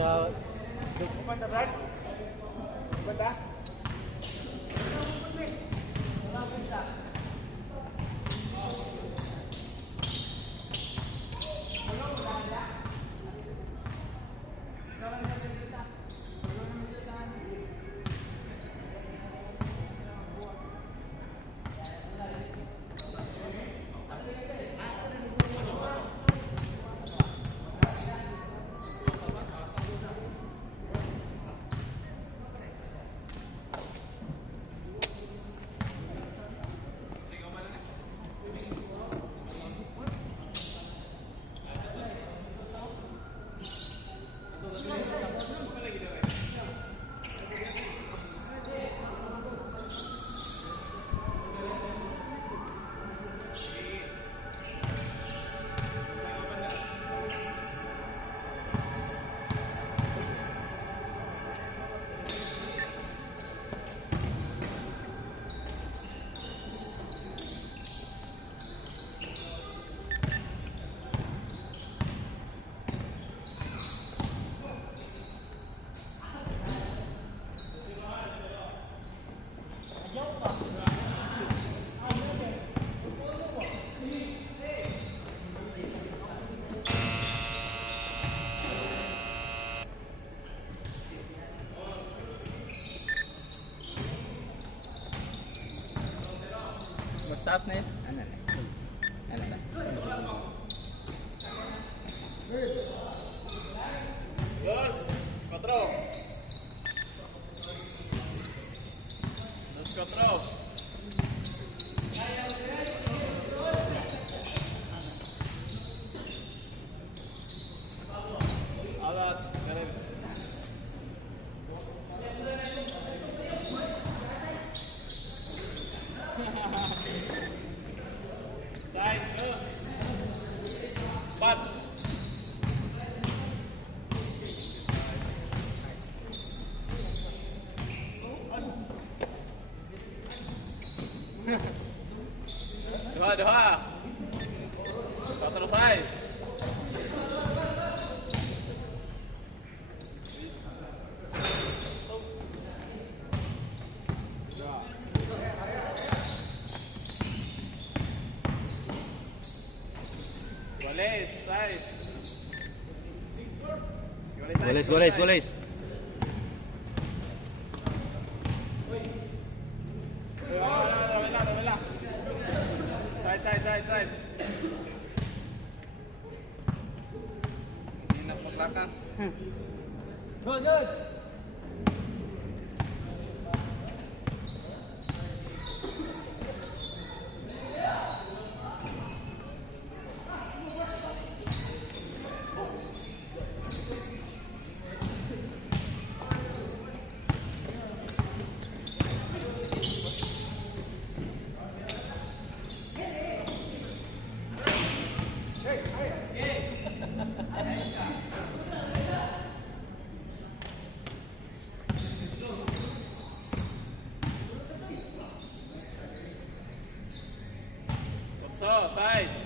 Ya, Kumanda, Brad. Kumanda. Stop na yun? Ano na? Ano na? Dos, cuatro. Dos, cuatro. Alat, ganun. Side, go. Bat. Dua. Cuatro size. Goles, size. Goles. Wala. Side. Hindi na po belakang. Good. So, size.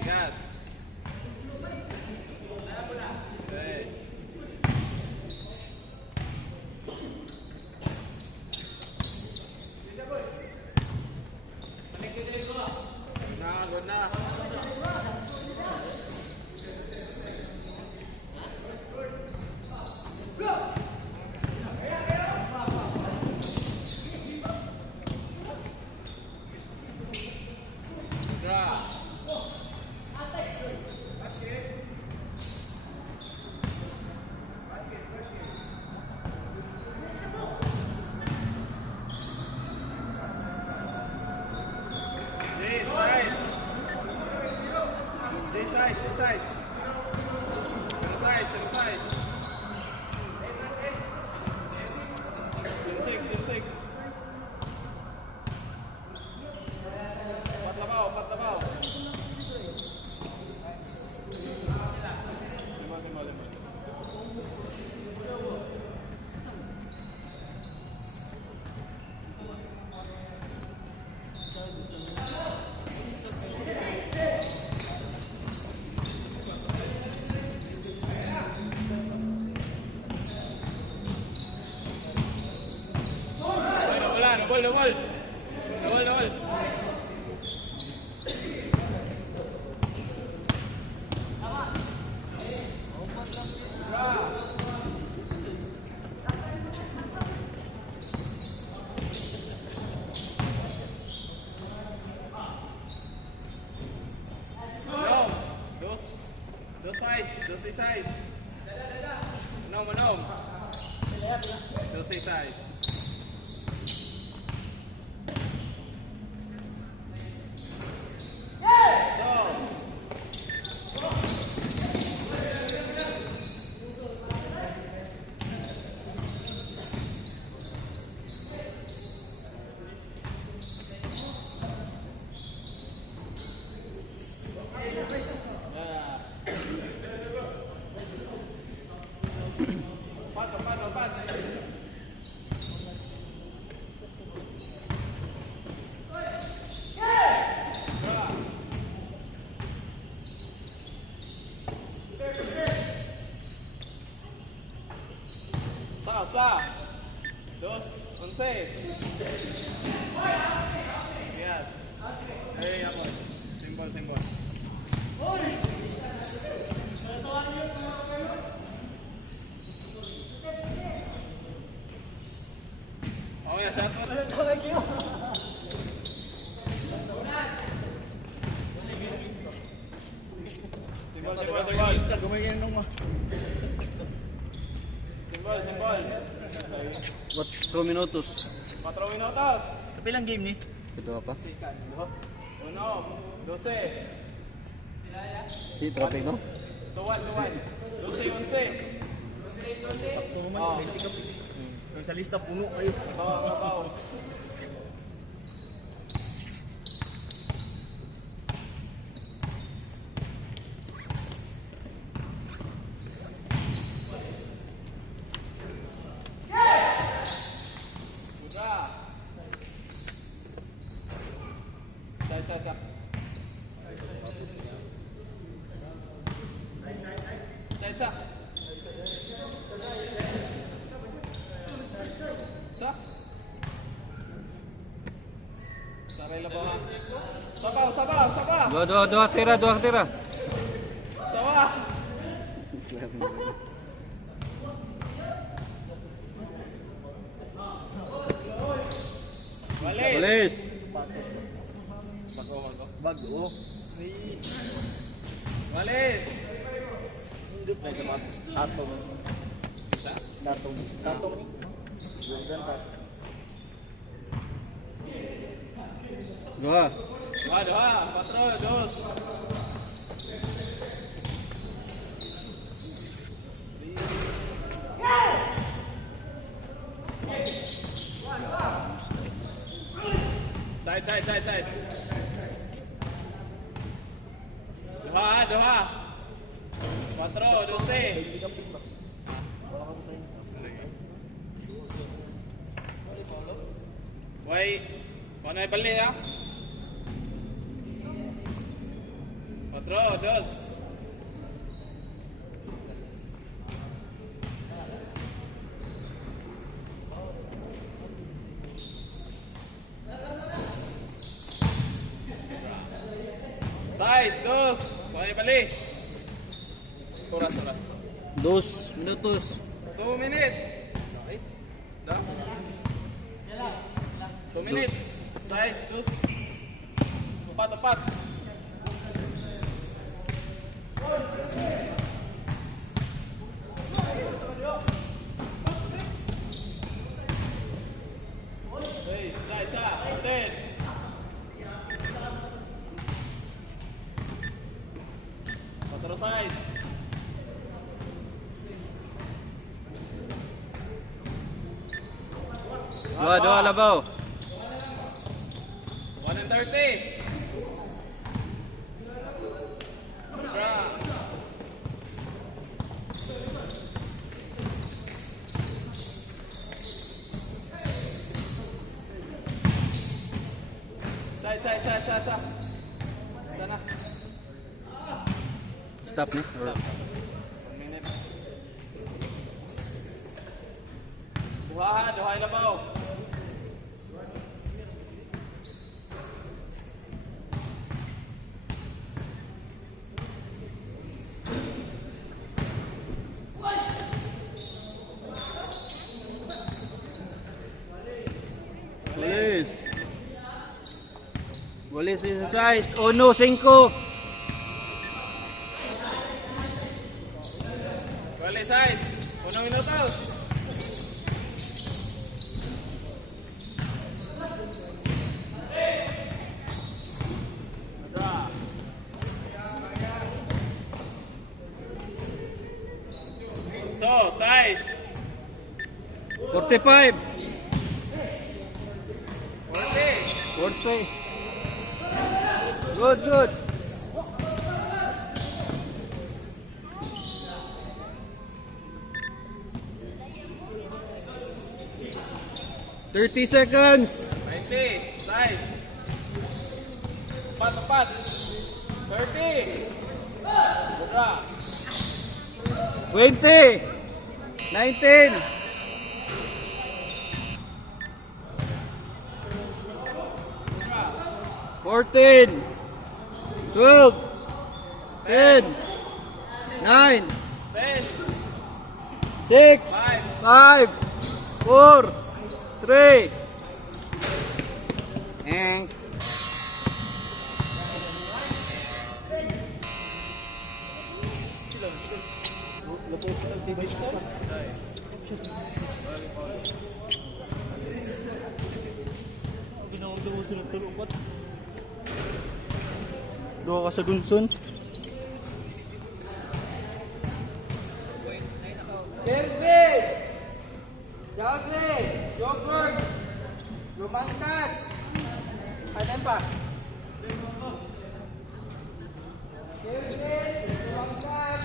Gas. Okay. Good na. Draw. Size. Six. Empat labaw. Double, double. Double, double. Dos size. Manom. Dos size. Sa 2, 11. Yes. Hey, ako. Symbol. Oh ya, shot. Simbol. What 2 minutos? 4 minutos. Kapilang game ni? Ito apa? 1, 12. Si traffic no? 2-1. 12, 11. Sakto naman, Oh. 20 ka. Kung sa lista, puno kayo. Bawa. Cak. Saray labaw ha. Sabaw. Dua tira. Sawa. Balis. Bago. Walis. Hindi pa sa matos. Atong. Datong. Jordan pa. Dua. 4, 2. Side. Duha. 4, 12. Wait. Paano ay bali ha? 4, 2. Size, 2. Paano ay bali? Oras. 2 minutos. 2 minutes. Da? 2 minutes. Size, 2. Tepat. Hey, cak. 10. Patro size. Dua labaw. 130. Side. Sana. Stop ni. Or 1 minute. Duha labaw. Walis exercise. 1-5. Wala size. 1 minutos. Draw. So, size. 45. 40. 40. Good, good. Thirty seconds. 90. Size. Tapat. 30. Draw. 20. 19. 14. 12. 10. 9. 10. 6. 5. 4. 3. And Duha ka sa gunson. Perfect! Jagre! Yogurt! Lumangkas! Ano pa? Perfect! Lumangkas!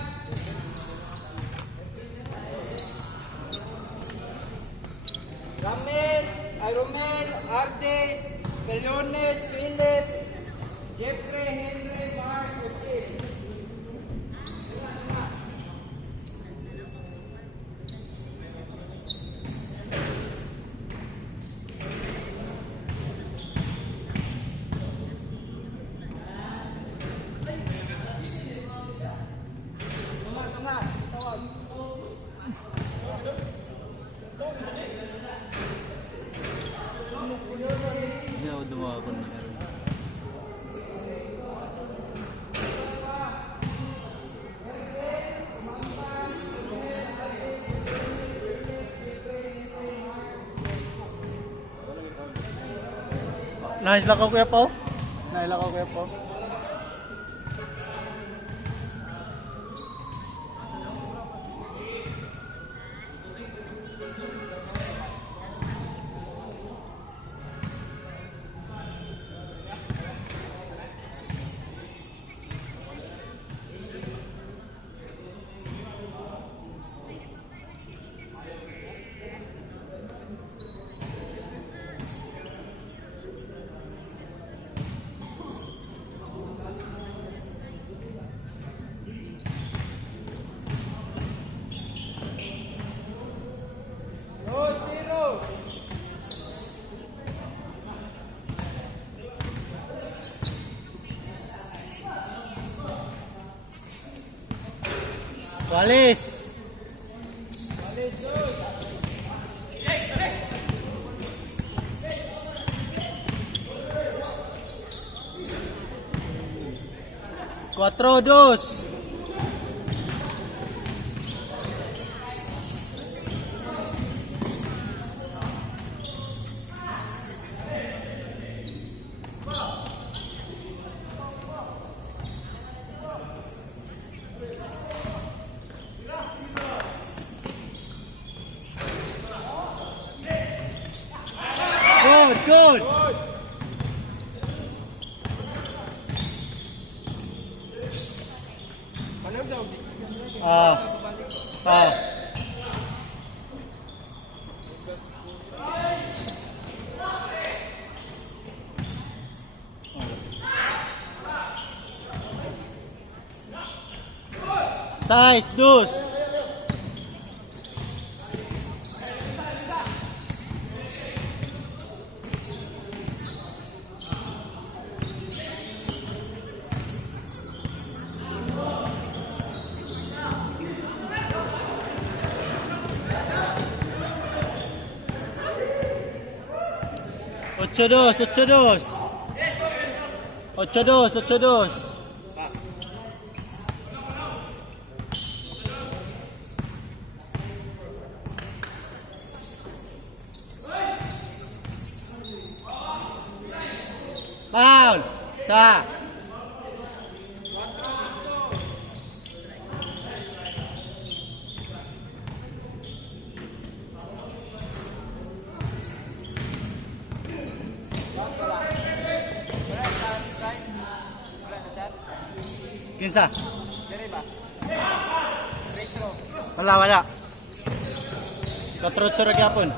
Ramel! Romel! Arde! Pelones! Philip! Jeffrey! Henry! Mark! Okay. hindi ako dumakon na meron. Nahislakaw Kuya Pao. Nahislakaw Kuya Pao. Walis. Cuatro, dos. Good, good. Size, dos. Ocho, dos, ocho, dos. 8-2, 8-2. Foul! Sa! Kinsa? Dere ba? Retro. Wala. 4-8 ra gyapon.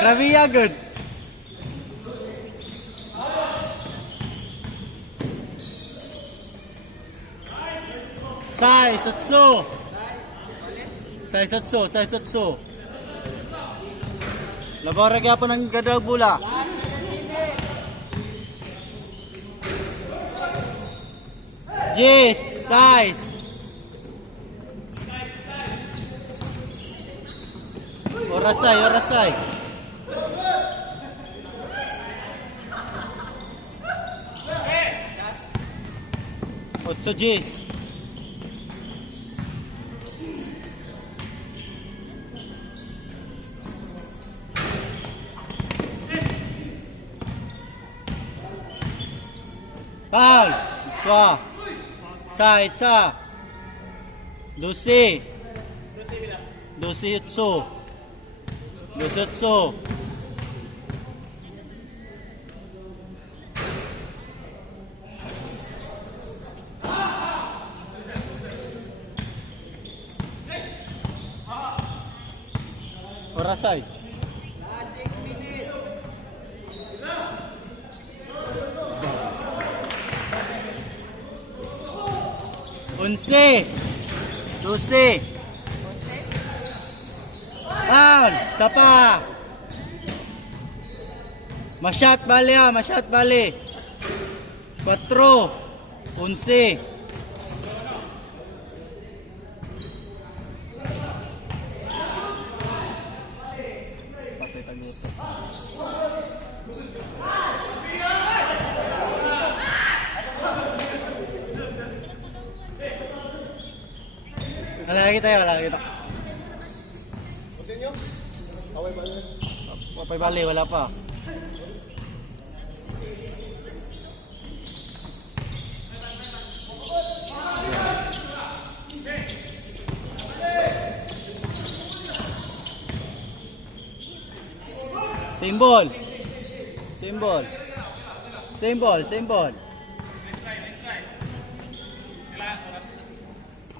Grabe ya good. Sai sotso. Labaw ra gyapon ang gadag bula. Jis, size. Orasay. 8 Jis. Foul. Swa. Sa. 12. 18. Orasay. Onse. 12. Foul. Sapa. Masyat bali. 4. 11. Patay taguto. Wala kita. Papay bali, wala pa. Same ball.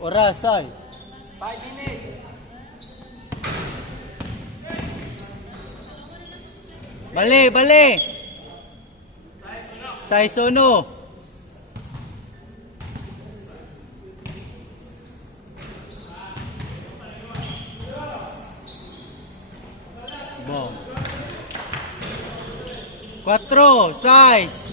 Orasay. 5 minutes. Bali. Saisono. Bom. 4, 6.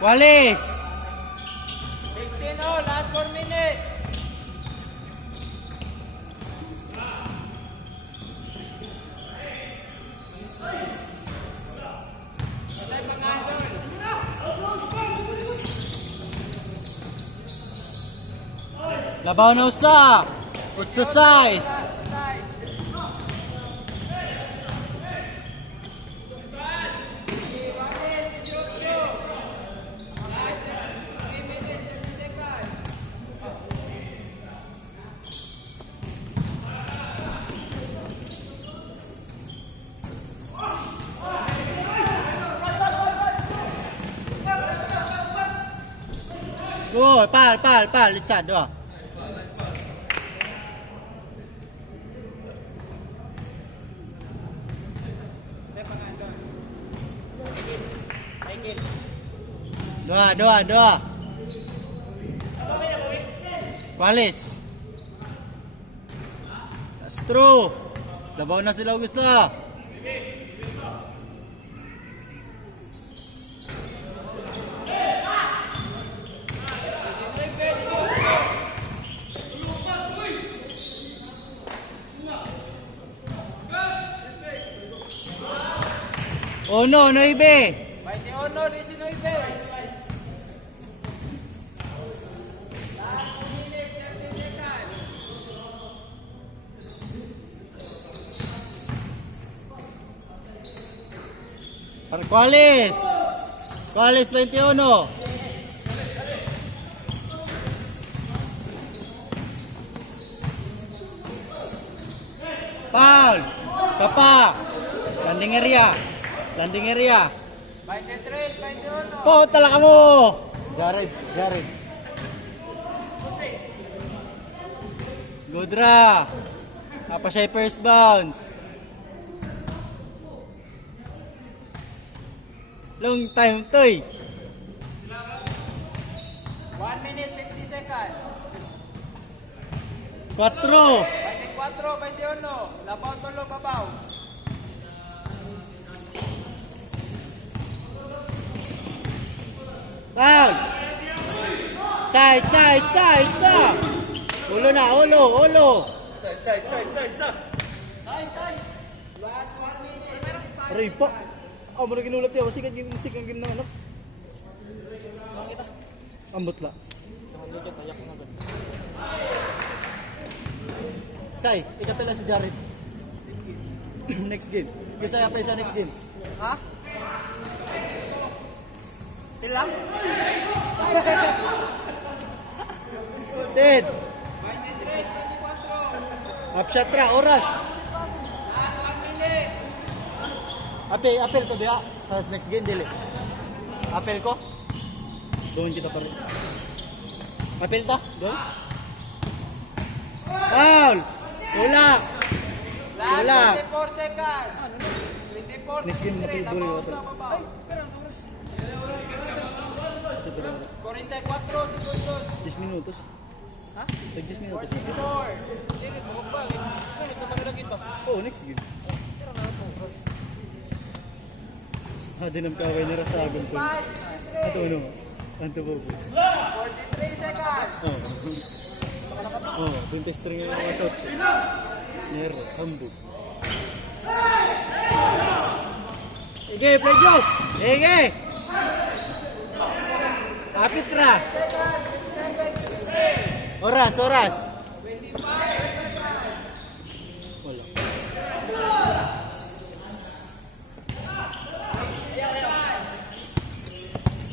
Walis. 16 all, last 4 minutes. Patay pangandol. Labaw na usa. 8 size. Good. Oh, pal. Liksad, oh. Dua. Walis. Astro. Labaw na sila gusa. Uno, 9. 21, 19. Cuales 21. Foul. Sapa. Landing area. 23, 21. Po, talaka mo. Jared. Godra. Apa siya first bounce. Long time to eh. 1 minute, 50 seconds. 4. 24, 21. Labaw, tulo, babaw. Foul. Side. Ulo na, ulo. Side. Last 1 minute. Aray pa. Mo na ginulat yaw. Sikat game na anak. Ambot la. Say, ikapela si Jared. Next game. Kasi apply sa next game. Ha? Ilang? Ted. 23, 24. Upshot ra, oras. Apel ko diya sa next game dili. Apel ko. Doon kita pa rin. Apel ta? Doon? Foul! Tulak! Last 24 seconds. 24, Next game, 23. napibuli Labaw ko. sa babaw. 44 segundos. 10 minutos. Ha? 10 minutos. 44. Hindi, bumaba. Sunod naman nila kita. Oh, next game. Dinam kaway ni Rasagon ko. Ato ano? Anto po. 43 seconds. Buntis string yung mga south. Nero, hambog. Sige, play Diyos! Sige! Kapit ra! Oras! Wala.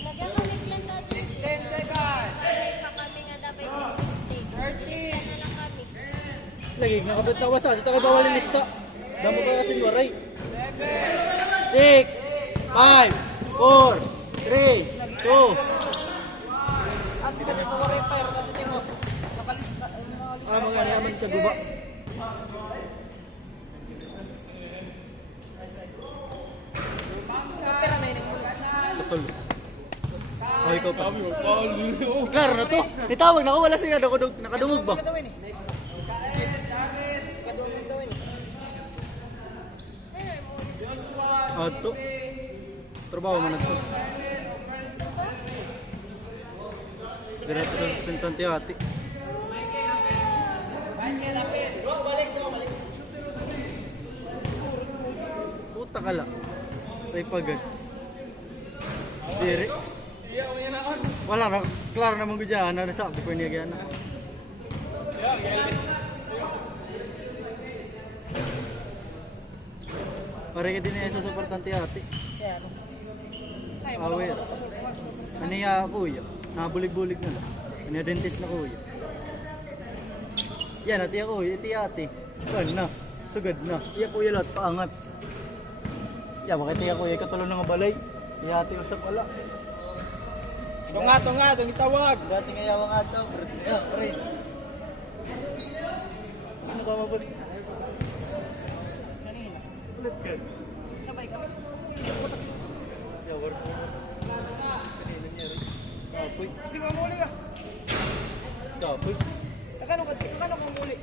Lagyan kami plan natin. 10 seconds. Ay, pa kami nga dapat 60. 30. Lista na lang kami. Lagi, nakabit na wasa. Dito ka bawal yung lista. Damo ka kasi waray. 7. 6, 5, 4, 3, 2. Ang pwede mo rin pa yung kasi mo. Nakalista. Mga naman ka guba. Kapira na yun. Kapal. Oh, ikaw pa. Klaro na to. Titawag na ako. Wala sila. Nakadungog ba? Ato. Trabaho man ito. Direto sa sentante ati. Puta ka lang. Ay pagad. Diri. Wala na. Klaro naman ko dyan. Ano na sa before niya gana. Pare ka din na sa supportante ati. Aware. Aniya kuya. Nabulig-bulig na. Aniya dentist na kuya. Yan ati ako. Iti ati. Kan na. Sugad na. Iya kuya lahat paangat. Ya bakit iya kuya katulong ng balay. Iya ati usap wala. Tunga, itong itawag. Dati nga yawa nga ito. Ayan, pre. Ano ba mabot? Kanina. Ulit ka. Sabay kami. Yawar po. Kanina niya rin. Kapoy. Hindi mo muli ka. Kapoy. Nakano ka muli?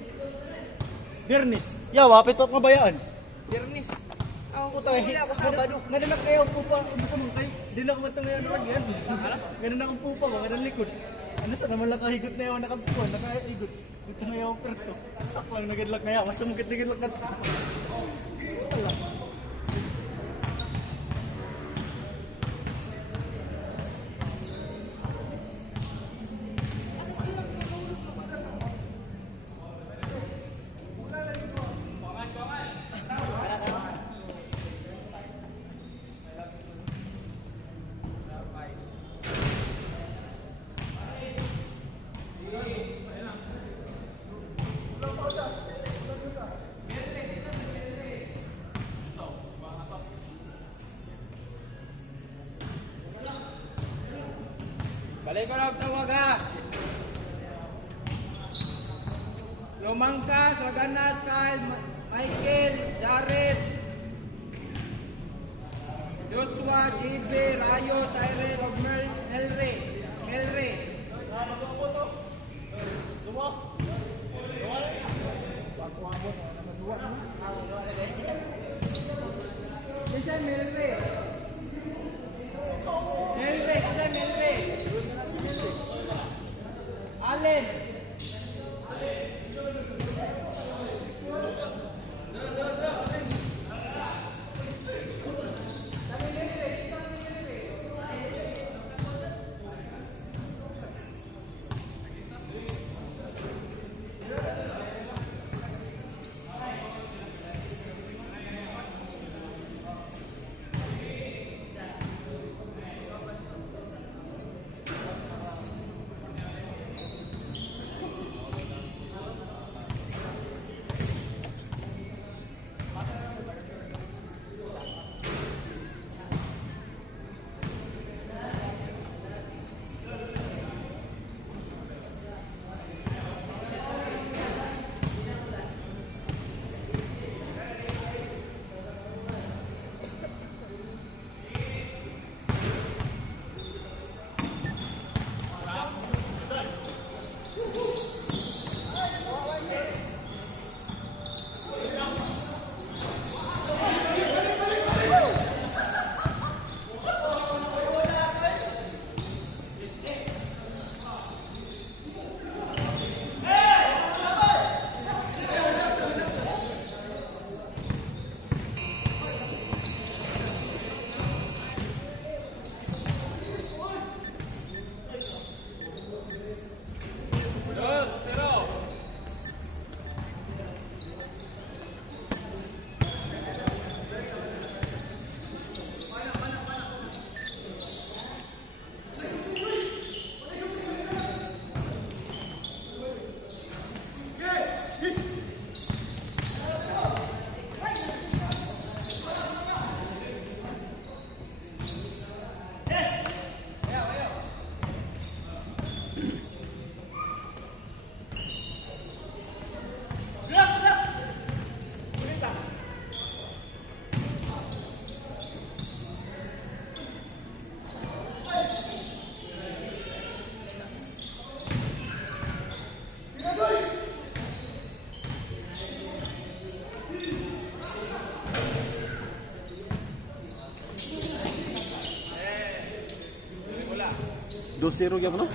Bernis. Yawa, pitot mabayaan. Jernis. Ako Puta eh. muli ako Sabado. Ngananak kayo ang pupa. Basta mo kayo. Di na ako matang ngayon yan. Ngananak ang pupa ko. Ngananak likod. Ano sa naman lang kahigot na yaw nakapuan. Nakahigot. Ito na yaw ang perto. Sakto lang nagadlak na yaw. Mas sumugit nagadlak na. Wala. Balik ko lang tawag ha. Lumangkas, Raganas, Kyle, Michael, Jared, Joshua, JB, Rayo, Saire, Romel, Melre. Bisa Melre. Allen. Dos zero gyud no?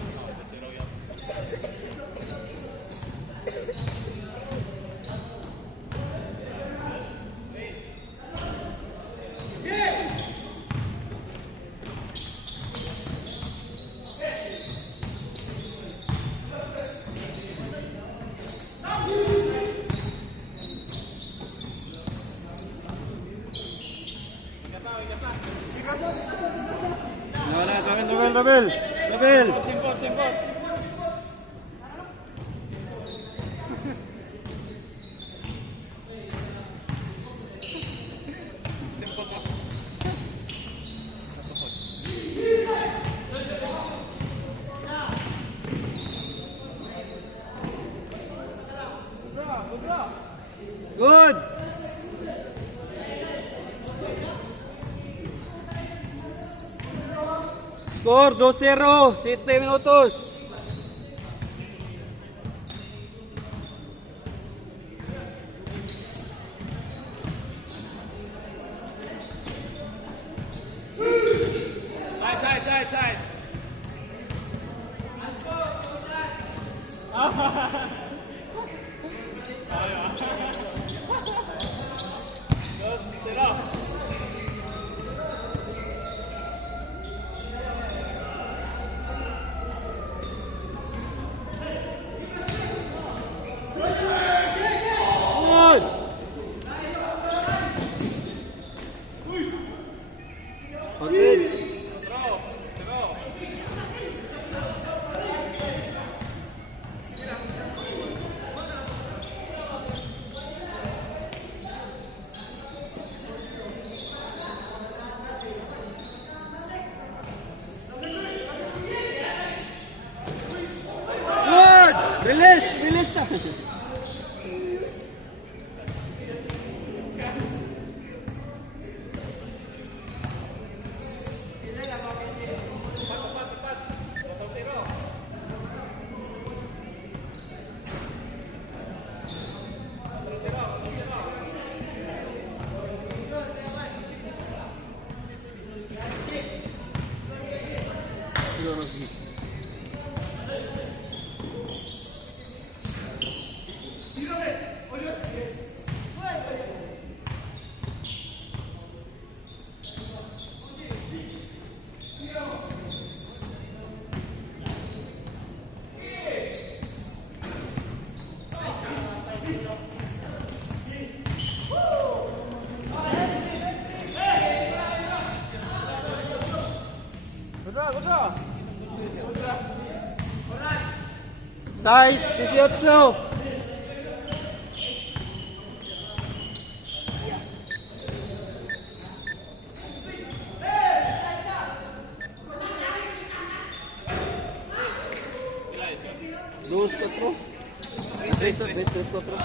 Rabel. Simpot. Good! Score 2-0, 7 minutos. Good! Pagod. Good! Release! Release na! Size 18. Dos, cuatro. Tres, cuatro.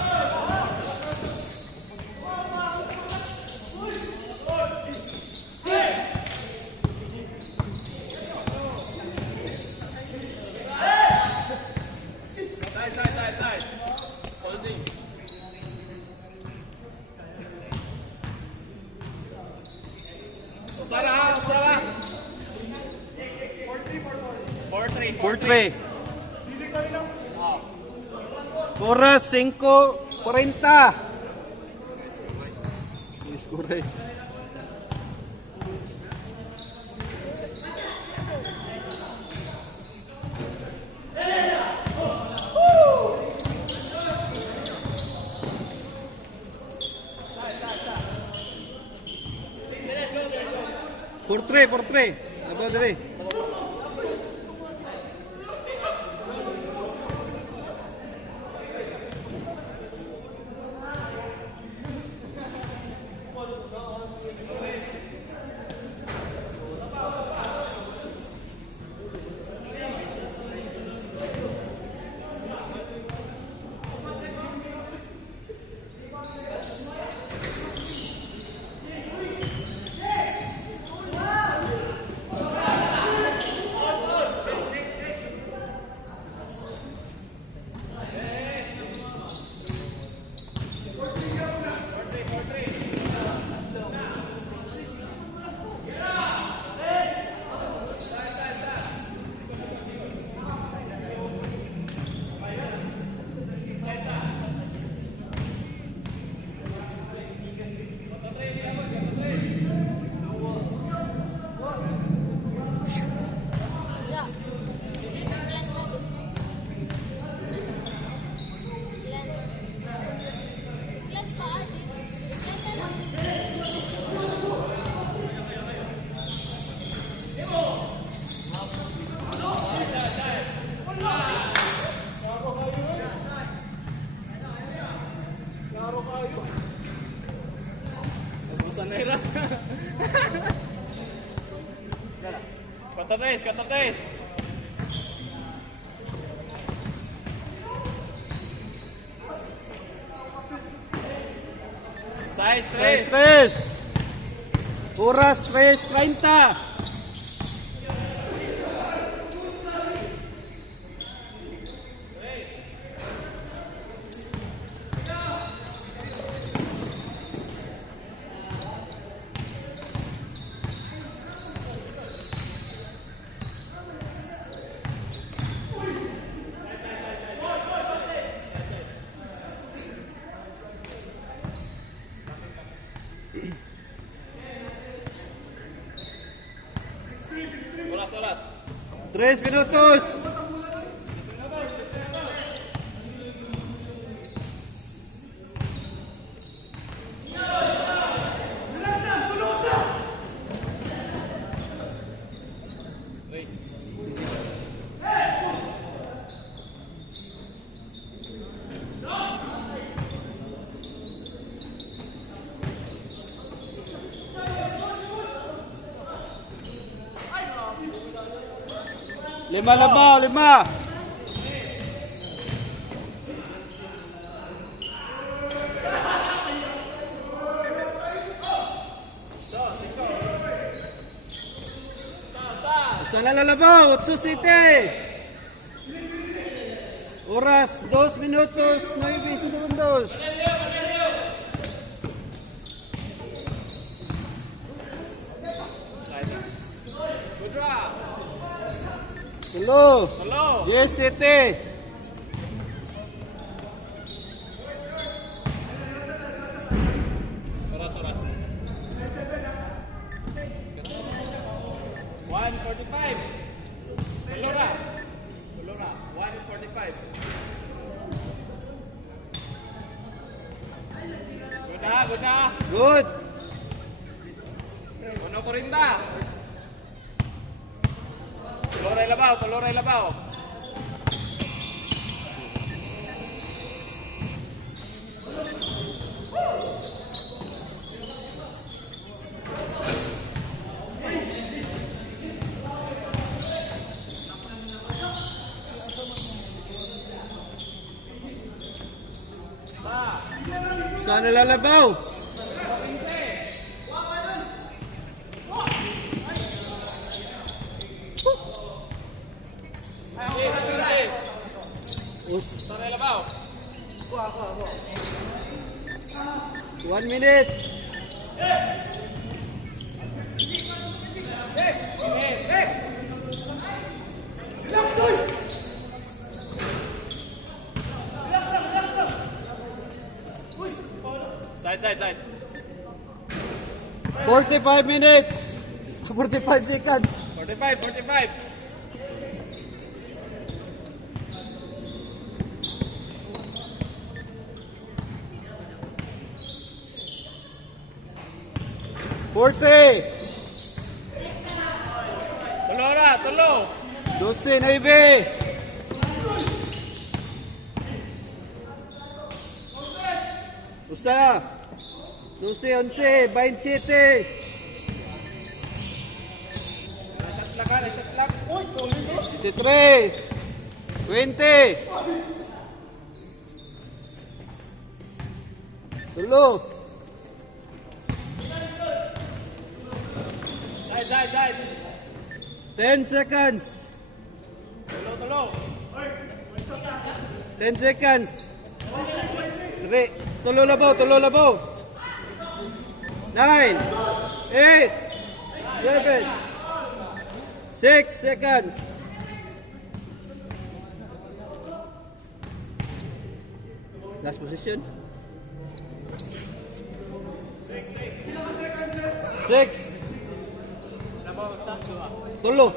Four, three. Oras 5:40. Score. Por tres. Labaw dali. Katates. 6-3. Oras 3:30. Oras. 3 minutos. Lima. Isa na lalabaw, Otso City. Oras 2 minutos 9 segundos. Tulo. 10 City. Oras. 1:45. Tulora. 1:45. Good na. Good. 1:40. Tulora ilabaw. Saan nalalabaw? Tulora ilabaw. 1 minute. Side. 45 minutes. 45 seconds. 45. Tulora, 12, 9. Usa. 12, 11, 27. Shot clock. Uy, tuloy no. 23. 20. Tulo. Side. 10 seconds. Tulo. 10 seconds. 3. Tulo labaw. 9. 8. 7. 6 seconds. Last position. 6. Tulo.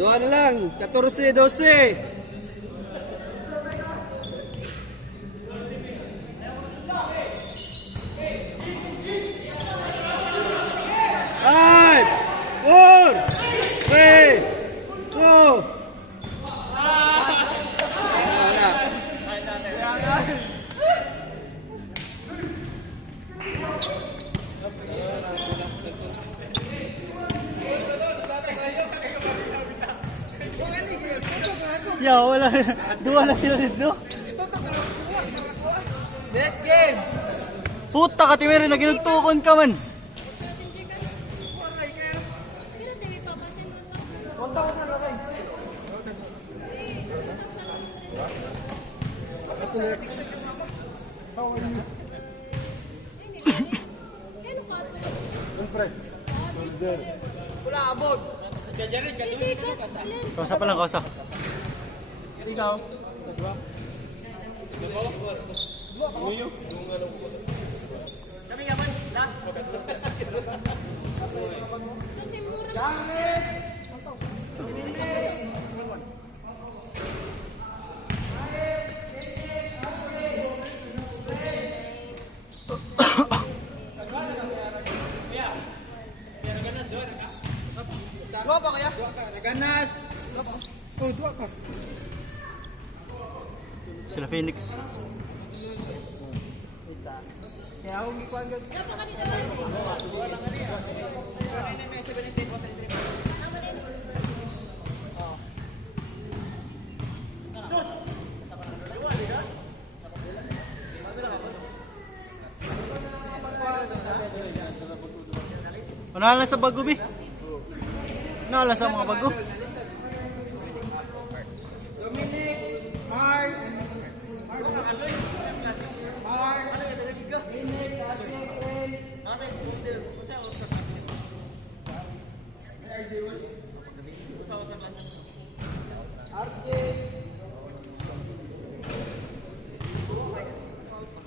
Dua na lang. 14, 12. Five, 4, 3, 2. Ya, wala. Duwa na sila dito. Next game! Puta ka, Timere, naginagtukon ka man. Gusto natin chicken? Kira TV papasin 1,000. 1,000 na kayo. Wala abog. Hindi ka. Kausa pa lang, kausa. Ikaw? Sa timura. Dua ba kaya? Ganas! Oh, dua ka. Sila Phoenix. Kaya akong ikuhan ka. Dapat ka dito ba? Ano lang sa bago, Bi? Ano lang sa mga bago? Dominic! Mark!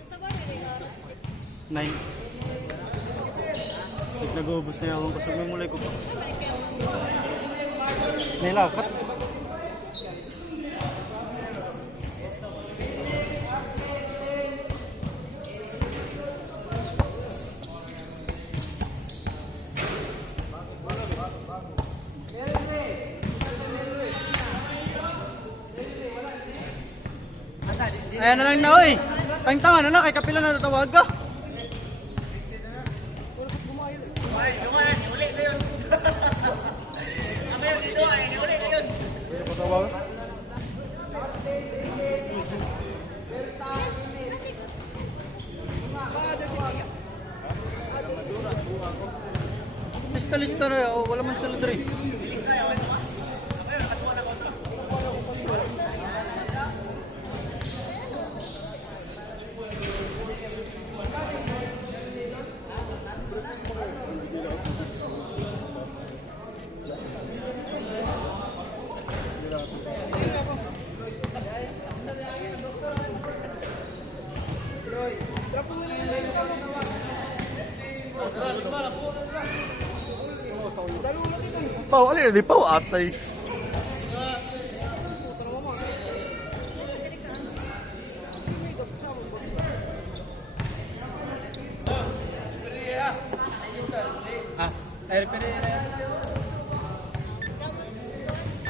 Sa ba rin ang oras? 9. Nag-uubos na ako kasi may mulay ko pa. Nilakat. Ayan na lang na, oy. Tang-tanga na na, kay kapila na tatawag ka. Lista na, oh, wala man sila dre. Pau, alin di pau atay.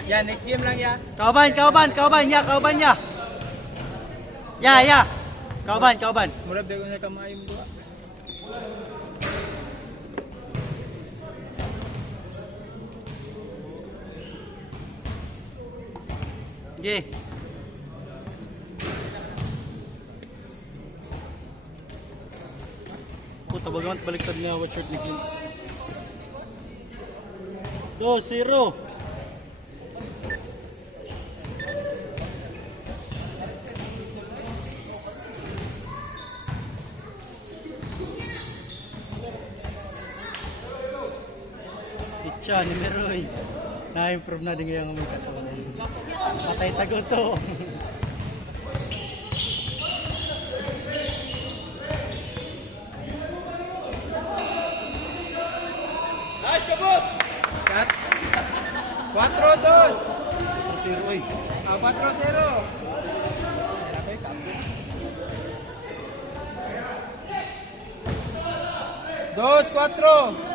Yan, next game lang ya. Kauban niya. Ya. Kauban. Murag daw na kamay mo dua. Ge. Puta, bagamat baliktad nga what shirt ni Clint. 2-0. Itcha ni Meroy. Na-improve na din ngayong mga katawan. Patay tago to. Nice ka, boss! Cut. 4-2. 4-0 eh. 4-0. Dos, 4.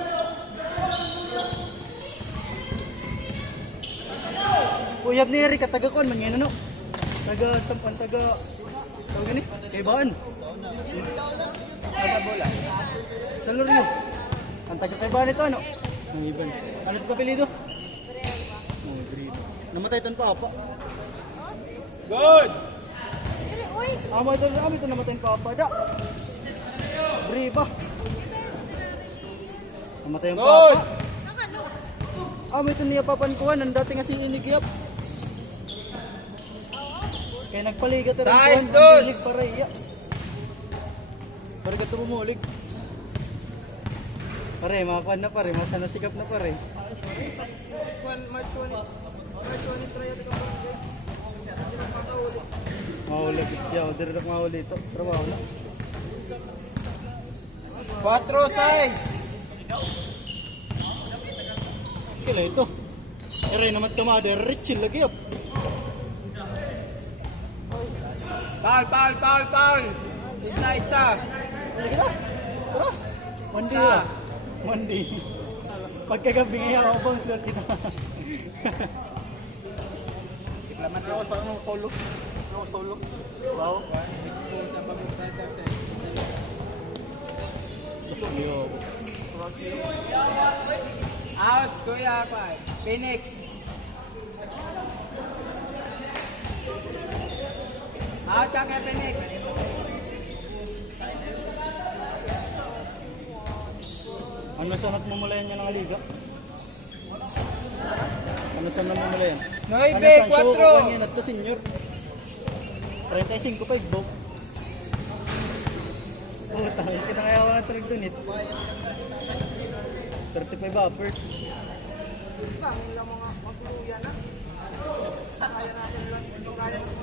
Uyab ni Eric, taga kon, mangyan ano? Taga Sampan, taga... Tawag gani? Kay Baan. Taga bola. San Lorio. Ang taga kay Baan ito, ano? Ang iban. Ano ito kapilido? Oh, Grito. Namatay tan pa, apa? Good! Uy, Amo ito namatay yung papa. Da. Briba. Namatay yung papa. Amo ito niya papankuhan. Ang dati nga si Inigyap. Kaya nagpaligat na rin kuhan. Ang bilig para iya. Pare ka tumulig. Pare, makakuan na pare. Masana sikap na pare. March 23 ito ka Mahuli. Diyan, dire na mahuli ito. Trabaho na. 4 size. Kila ito. Ere naman tumada. Richil lagi up. Foul. Isa. Mandi ya. Mandi. Pagkagabi ngayon ako bang slot kita. Laman ako sa ano tulog. Wow. Out, Kuya pa. Phoenix. Out ka kay Phoenix. Ano sa nagmumulayan niya ng liga? Ano sa nagmumulayan? 9, 4. Yan at to senior. 35 pa igbo. Oh, tayo kita kaya wala tulig dun it. 35 uppers.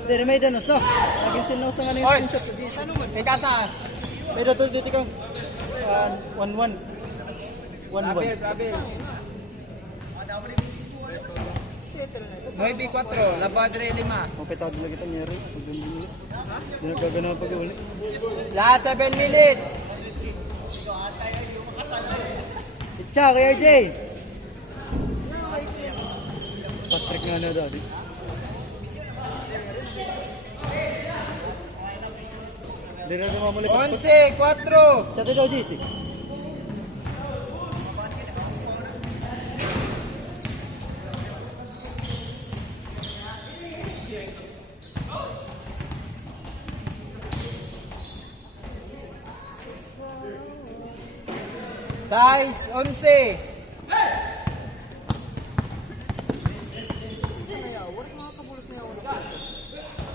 Dari may danos ah. Nagisin na sa nga Oy, yung screenshot. may kasa. May dato dito kang 1-1. 1-1. Grabe. 9, 4. Labadre 5. Mapetado lagi ito nyeri. Hindi nagkagana pag-uli. Last 7 minutes. Itcha, Kuya Jay! Patrick nga na dati. Hindi na tumamuli. 11, 4. Chat daw, JC. Size 11.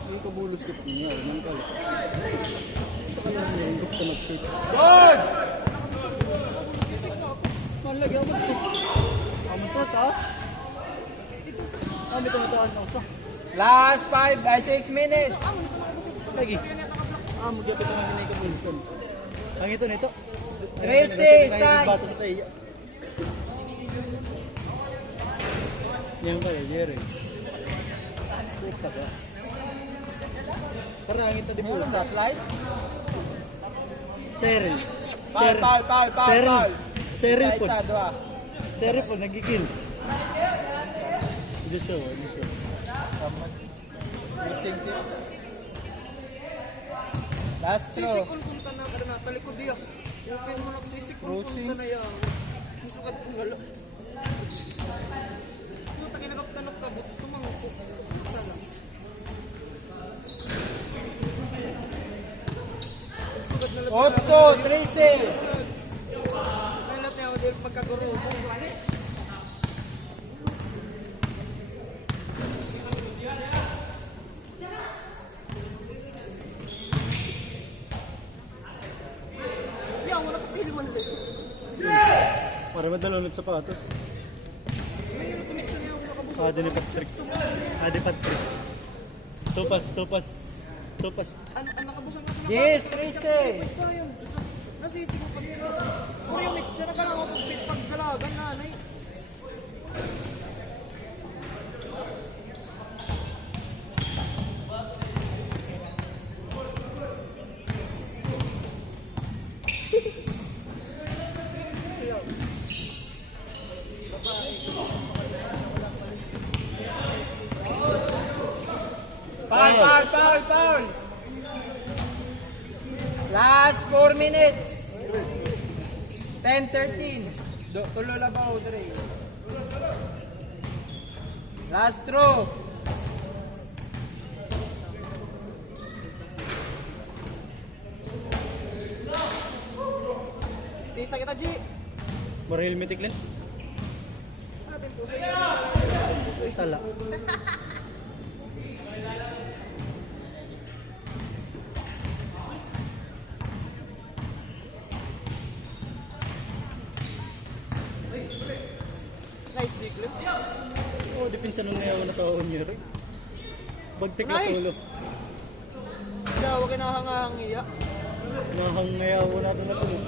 Hindi ka bulos ka niya. Ano ka? Ito ka lang yung group ka mag-shoot. Good. Malagi ako ito. Amo ito, taas. Amo ito na taas na usa. Last 6 minutes. Lagi. Amo gyapit na ginay ka Wilson. Ang ito nito. 13, size. Bato sa tayo. Yan ba, Jerry? Puta ka. Parang ang ito di mo. Slide. Seril. Foul. Seril po. Isa, dua. Seril po, nagigil. Hindi siya, hindi siya. Last throw. Talikod diya. Open mo na sisikon ka na yan. Musukat ko na lang. Puta, kinagap-tanap ka. Sumangko. Sugat na lang. 8, 13. Kailat niya ako dahil pagkaguro. Yan, wala ka tiliman lang. Para madalunod sa patos. Adi ni Patrick. Adi Patrick. Tupas. Ang nakabusan ka Yes, 13. Nasising pa nila. Kuryamit siya na galaw ako pagdalagan nanay. Foul. Last 4 minutes. 10-13. Tulo na ba, Audrey? Last throw. kita, G. Marahil mitiklan. Tala. Nice big look. Oh, dipinsa nung nayaw na taon niya rin. Bagtik na Ay! tulo. Daw, wag na hangiya. Nahang nayaw na doon na tulo.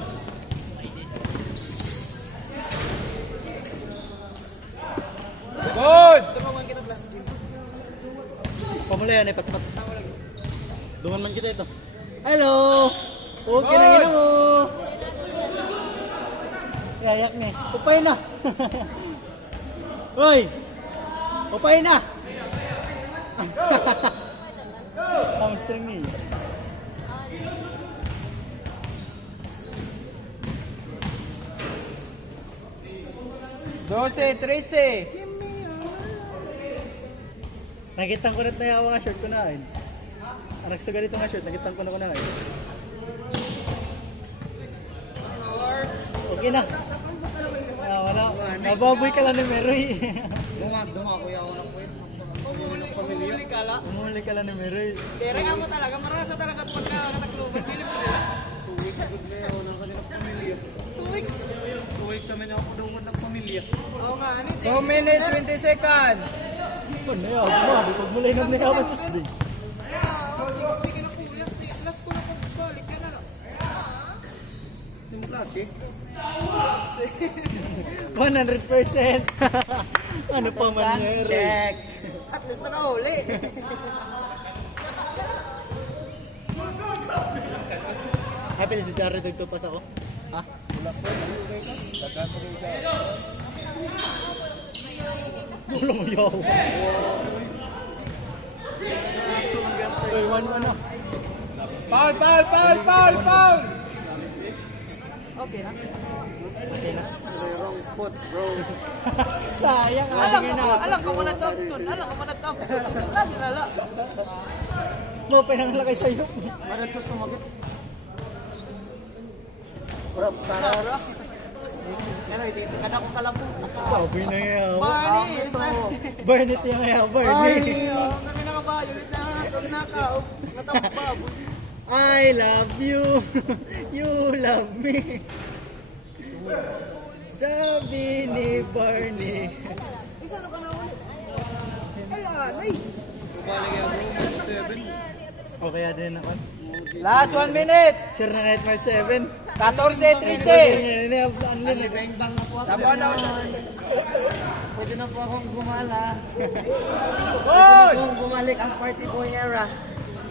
Good! Tumawan kita last game. Pamulayan ay patpat. Dungan man kita ito. Hello! Okay na gina mo! Yayak ni. Upay na! Hoy! Upay na! Ang string ni. Dose, 13. Nakitang ko na yawa nga shirt ko na eh. Anak sa ganito nga shirt, nakitang ko na eh. Okay na. Ah, wala. Mababoy ka lang ni Meroy. Duma, kuya ako na po yun. Umuli ka la. Umuli ka lang ni Meroy. Tere, amo talaga. Marasa talaga at pagka natakluban. Pilip ko nila. 2 weeks good na yun. Ang kanilang pamilya. 2 weeks? 2 weeks kami na ako doon ng pamilya. Oo nga, ano 2 minutes, 20 seconds. Ano na yaw? Bumabi. Pag mula yung nagnayawan Tuesday. Sige na kuya. Last ko na pagbalik. Yan na lang. Hindi mo klase? 100%. Ano pa man Meroy? Check. At least nakahuli. Happy na si Jared nagtupas ako. Ha? Wala po. Wala mo yaw. Uy, 1-1 na. Foul! Okay na. Okay na. Wrong foot, bro. Sayang. Alam ko muna to. Lagi na lang. Mo pinanglakay sa'yo. Ano to sumakit? Bro, saras. Ano, dito ka na kung kalabog. Baboy na yaw. Barney! Barney yung yaw. Barney. Kami nakabayo. Nakaw. Natampaboy. I love you. You love me. Sabi ni Barney. Isa na ka na ulit. Ay! O kaya din ako. Last 1 minute! Sure na kahit March 7. 14-13! Bang na po ako. Tama na ako. Pwede na po akong gumala. Good! Kung bumalik ang party boy era.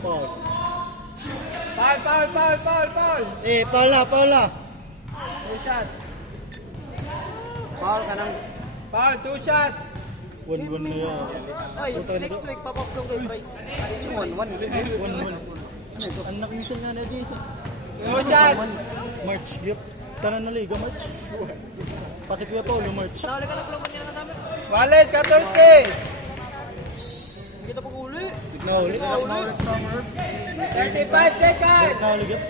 Paul. Foul! Eh, Paula. 2 shots. Paul ka nang. Foul, 2 shots. 1-1 na yan. Ay, next week papaplong kay Bryce. 1-1. 1-1. Ano ito? Ang nakisan nga na Jason. 2 shots. March, yep. Tanan na liga, March. Pati Kuya Paulo, March. Nakuli ka na plong niya na namin. Wales, 14! Hindi kita pag-uli. Tignan ulit. 35 seconds! Tignan ulit.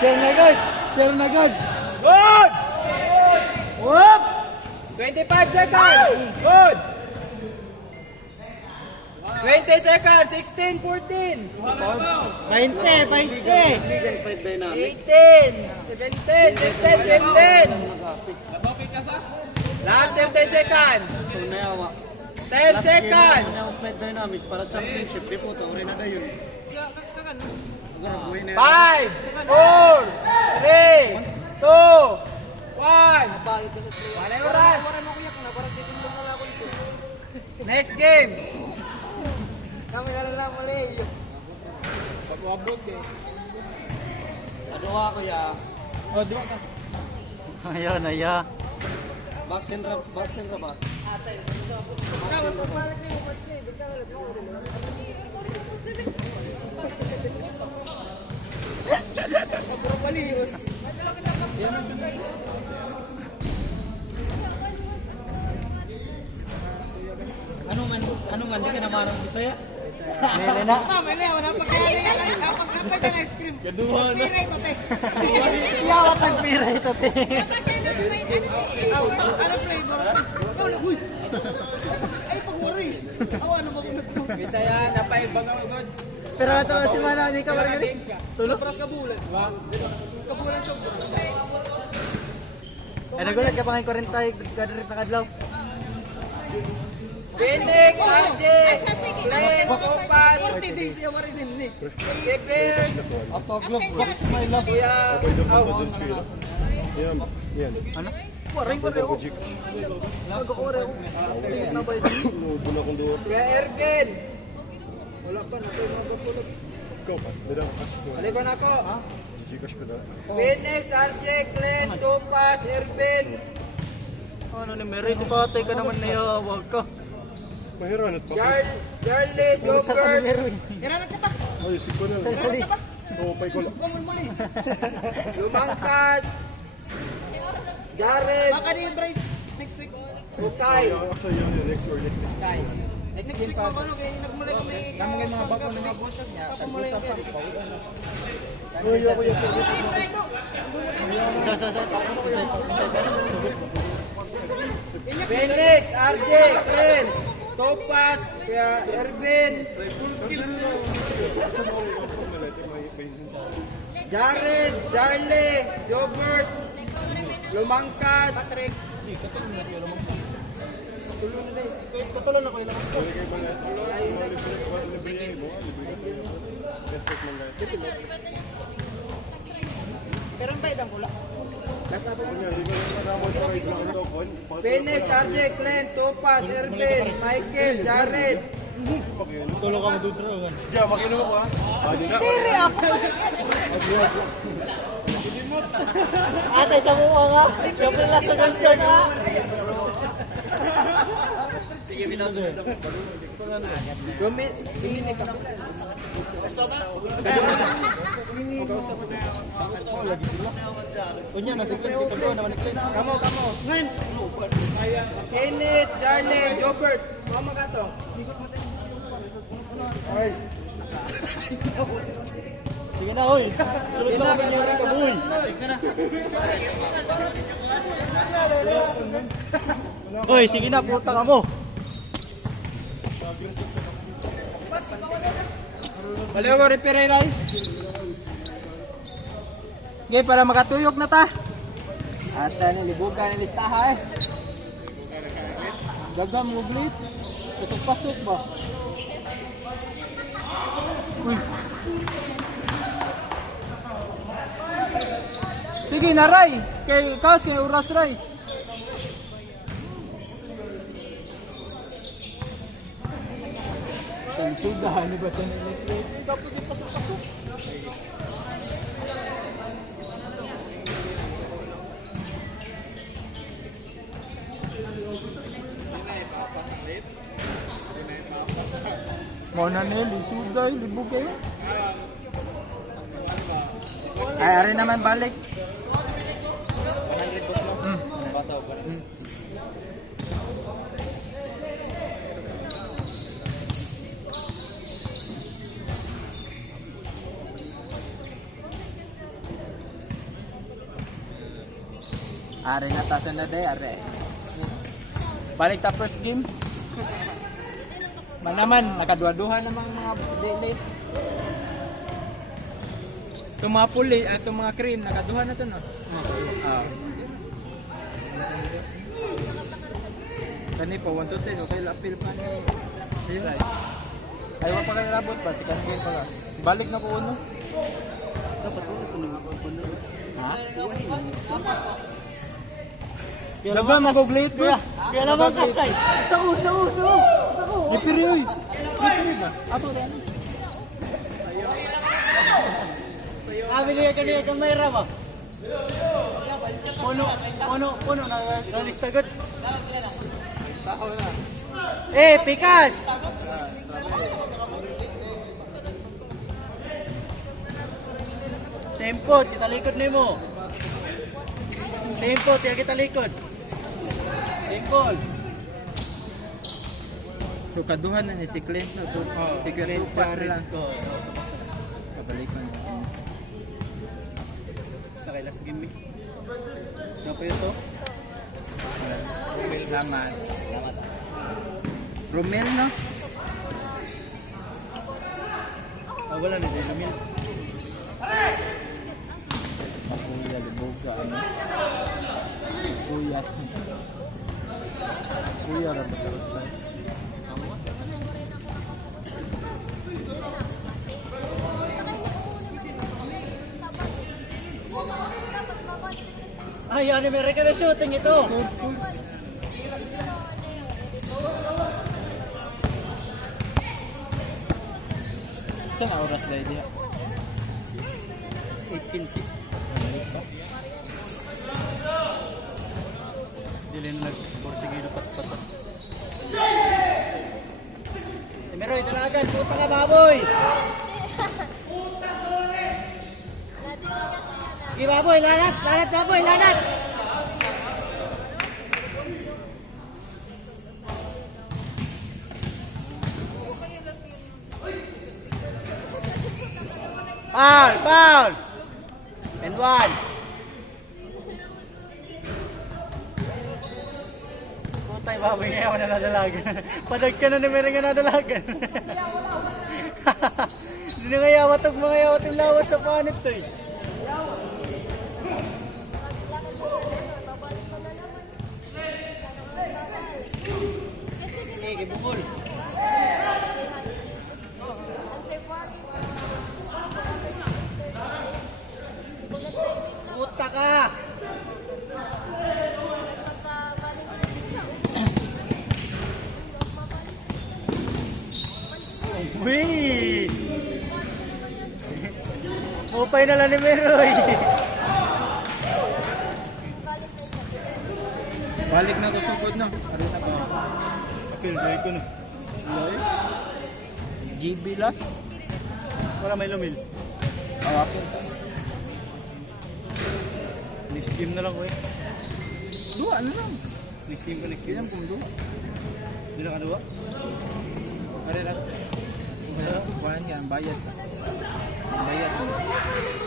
Share na agad. Good! Whoop! 25 seconds! Good! 20 seconds! 16, 14! 20. 18! 17! 15! Last 10 seconds! So nayawa. 10 seconds! Nayawa Flight Dynamics para championship. Di po, tawari na dayon. 5, 4, 3, 2, 1. Wala yung rush. Next game. Kami na lang muli. Pagwabog eh. Agawa ko ya. O, di ka. Ayan. Basin ra ba? Pagpapalik niyo mo kasi. Puro palihos. Ano man, di ka na marang Bisaya? Mere na. Tama na, wala pa kaya na yan. Napay na ice cream. Kaduha na. Piray ko, te. Yawa kang pira ito, te. Dapat yan ang may ano Ano flavor? Uy! Ay, pag-worry. Ano ba kung Kita yan, napay bagang agad. Pero ito si Mana ni ka barangay. tulog? Pras kabulan. Kabulan sa Ay nagulat ka pangay 40 kadrit na kadlaw. Phoenix, RJ, Glenn, Opas, 40 days yung marin din ni. Kevin, Autoglove box my love. Kuya, Ano? Waray pareho. Mag-ore ako. Na ba ito? Kuya Ergen. Wala pa, nakoy mga kapulog. Alikon ako. Phoenix, RJ, Glenn, Opas, Ervin. Ano ni Mary? Di ba tay ka naman na wag ka. Charlie, Jobert, Kailangan ka pa. Sali. Kumul muli. Lumangkas, Jared, Baka ni Bryce next week. Ukay. Next week pa ba? Kaya nagmulay kami. Kami nga mga bago na mga butas niya. Papamulay ka. Sa. Phoenix, RJ, Glenn, Topas, Kuya Ervin, Jared, Charlie, Jobert, Lumangkas, Patrick. Katulong na ko ilang. Pero ang tayo pula. Phoenix, RJ, Glenn, Topas, Ervin, Michael, Jared. Tulong ka madudrogan. Tiri ako. Ate sa mukha nga. Yung pala sa gansan nga. Sige, binasunod ako. Dominic ako. Kunya na sige dito ko naman ni Kamo. Ngayon. Kenneth, Charlie, Jobert. Mama ka to. Ay. Sige na hoy. Sulod na kami yung ka boy. Hoy, sige na puta ka mo. Baliw mo rin Pereira. Okay, para makatuyok na ta. At nilibugan ng listaha eh. Gagam mo blit. Pasok ba? Uy. Sige na Ray. Kay kaos kay oras Ray. Sudahan ni ba sa electric? Dapat ipasok. Mona Nelly, suday, libog kayo. Ay, ari naman balik. 100 boss no? Basaw pa rin. Ari na tasan na day, ari. Balik ta first game. Manaman, nakadwa-duha namang mga late. Itong mga puli, itong mga cream, nakaduha na ito, no? Kani po, 1 to 10, okay, lapil pa ni... Ay, wala pa kayo labot ba? Si Kansin pa ka. Balik na po uno. Dapat uno ito nang ako. Ha? Daga mag-glate ba? Kaya naman kasay. Sa uso. Ipiri, oy! Ato na yan. Binigay ka niya kamera ba? Puno, nalista agad. Pikas! Sempot, kita likod ni mo. Sempot, kita likod. Sempot. So kaduhan na ni si Clint no. Si Clint pas na lang. Kabalikan. Nakailas game eh. Napayoso? Salamat. Romel no? Wala na din namin. Kuya liboga ano? Kuya. Kuya ra ba Ay, ano may na shooting ito? Saan ang oras dahil diha? 8:15. Dili na nag-porsigido pat-pat. Meroy, dalagan, puta ka baboy! Sige baboy, lanat! Lanat baboy, lanat! Foul! Foul! And one! Putay baboy ngayon na nadalagan. Padag ka na ni Mary nga nadalagan. Hindi na nga yawat ang mga yawat yung lawas sa panit to eh. Sige, bukol. Puta ka! Uy! Mupay na lang ni Meroy. Balik na to sugod no. Ano na ba? Apil, gawin ko na. GB lang. Wala may lumil. Awakin. Next game na lang ko eh. Dua ano lang. Next game ko, next Kailan game. kung dua. Hindi na kaduwa? Ano lang. Kuhaan yan, bayad ka. Bayad mo.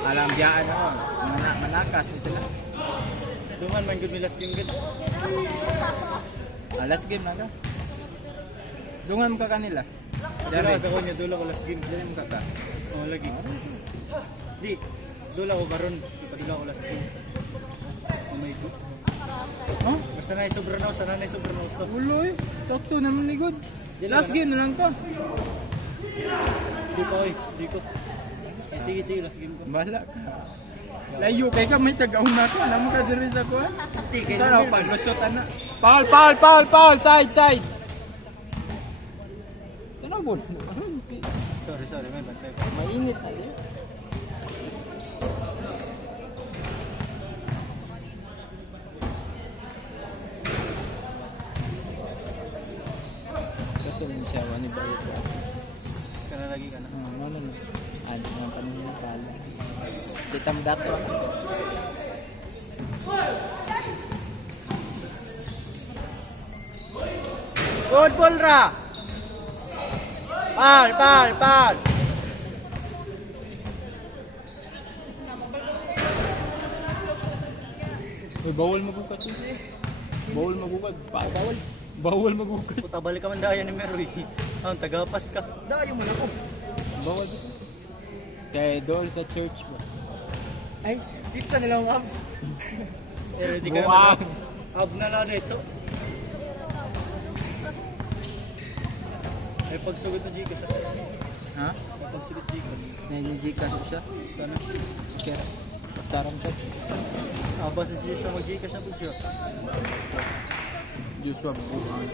Alam biyaan ako. Manakas ni sila. Dungan, man good may last game good. Last game na ka. Dungan ka kanila. Dula sa kanya, dula ko last game. Dungan ka ka. Oo, lagi. Di, dula ko karon. Ipadula ko last game. Oh my God. Oh? Basta na sobra na, sana na sobra na. Uloy. Talk to naman ni God. Last game na lang ka. Di ko, oy. Di ko. Ay, sige, sige, last game ko. Bahala ka. Layo kay ka may tagauna ko. Alam mo ka diri sa ko. Hindi, kay Sana Lumil. paglusot na. Foul, foul, foul, foul. Side, side. Ano mo? Sorry, sorry, may bantay ko. Mainit na din. Ito yung siya, wani bayot ba? Kana lagi ka na. Ano na? Ano na tanong yung pala. Kita mo dato. Good ball ra! Pal, pal, pal! Bawal magukat yun. Bawal magukat. Bawal. Bawal magukat. Puta, balik ka man daya ni Meroy. Ah, tagapas ka. Dayo mo na ko. Bawal. Kaya doon sa church ba? Ay, dito ka nilang abs. Eh, di ka Buwang. naman. Ab na lang dito. Ay, pagsugot na Gcash. Ha? Ay, pagsugot Gcash. Nangyayika siya? Sana. Kaya, pasaram siya. Abas na siya mag-Gcash na po siya. Joshua Buhang.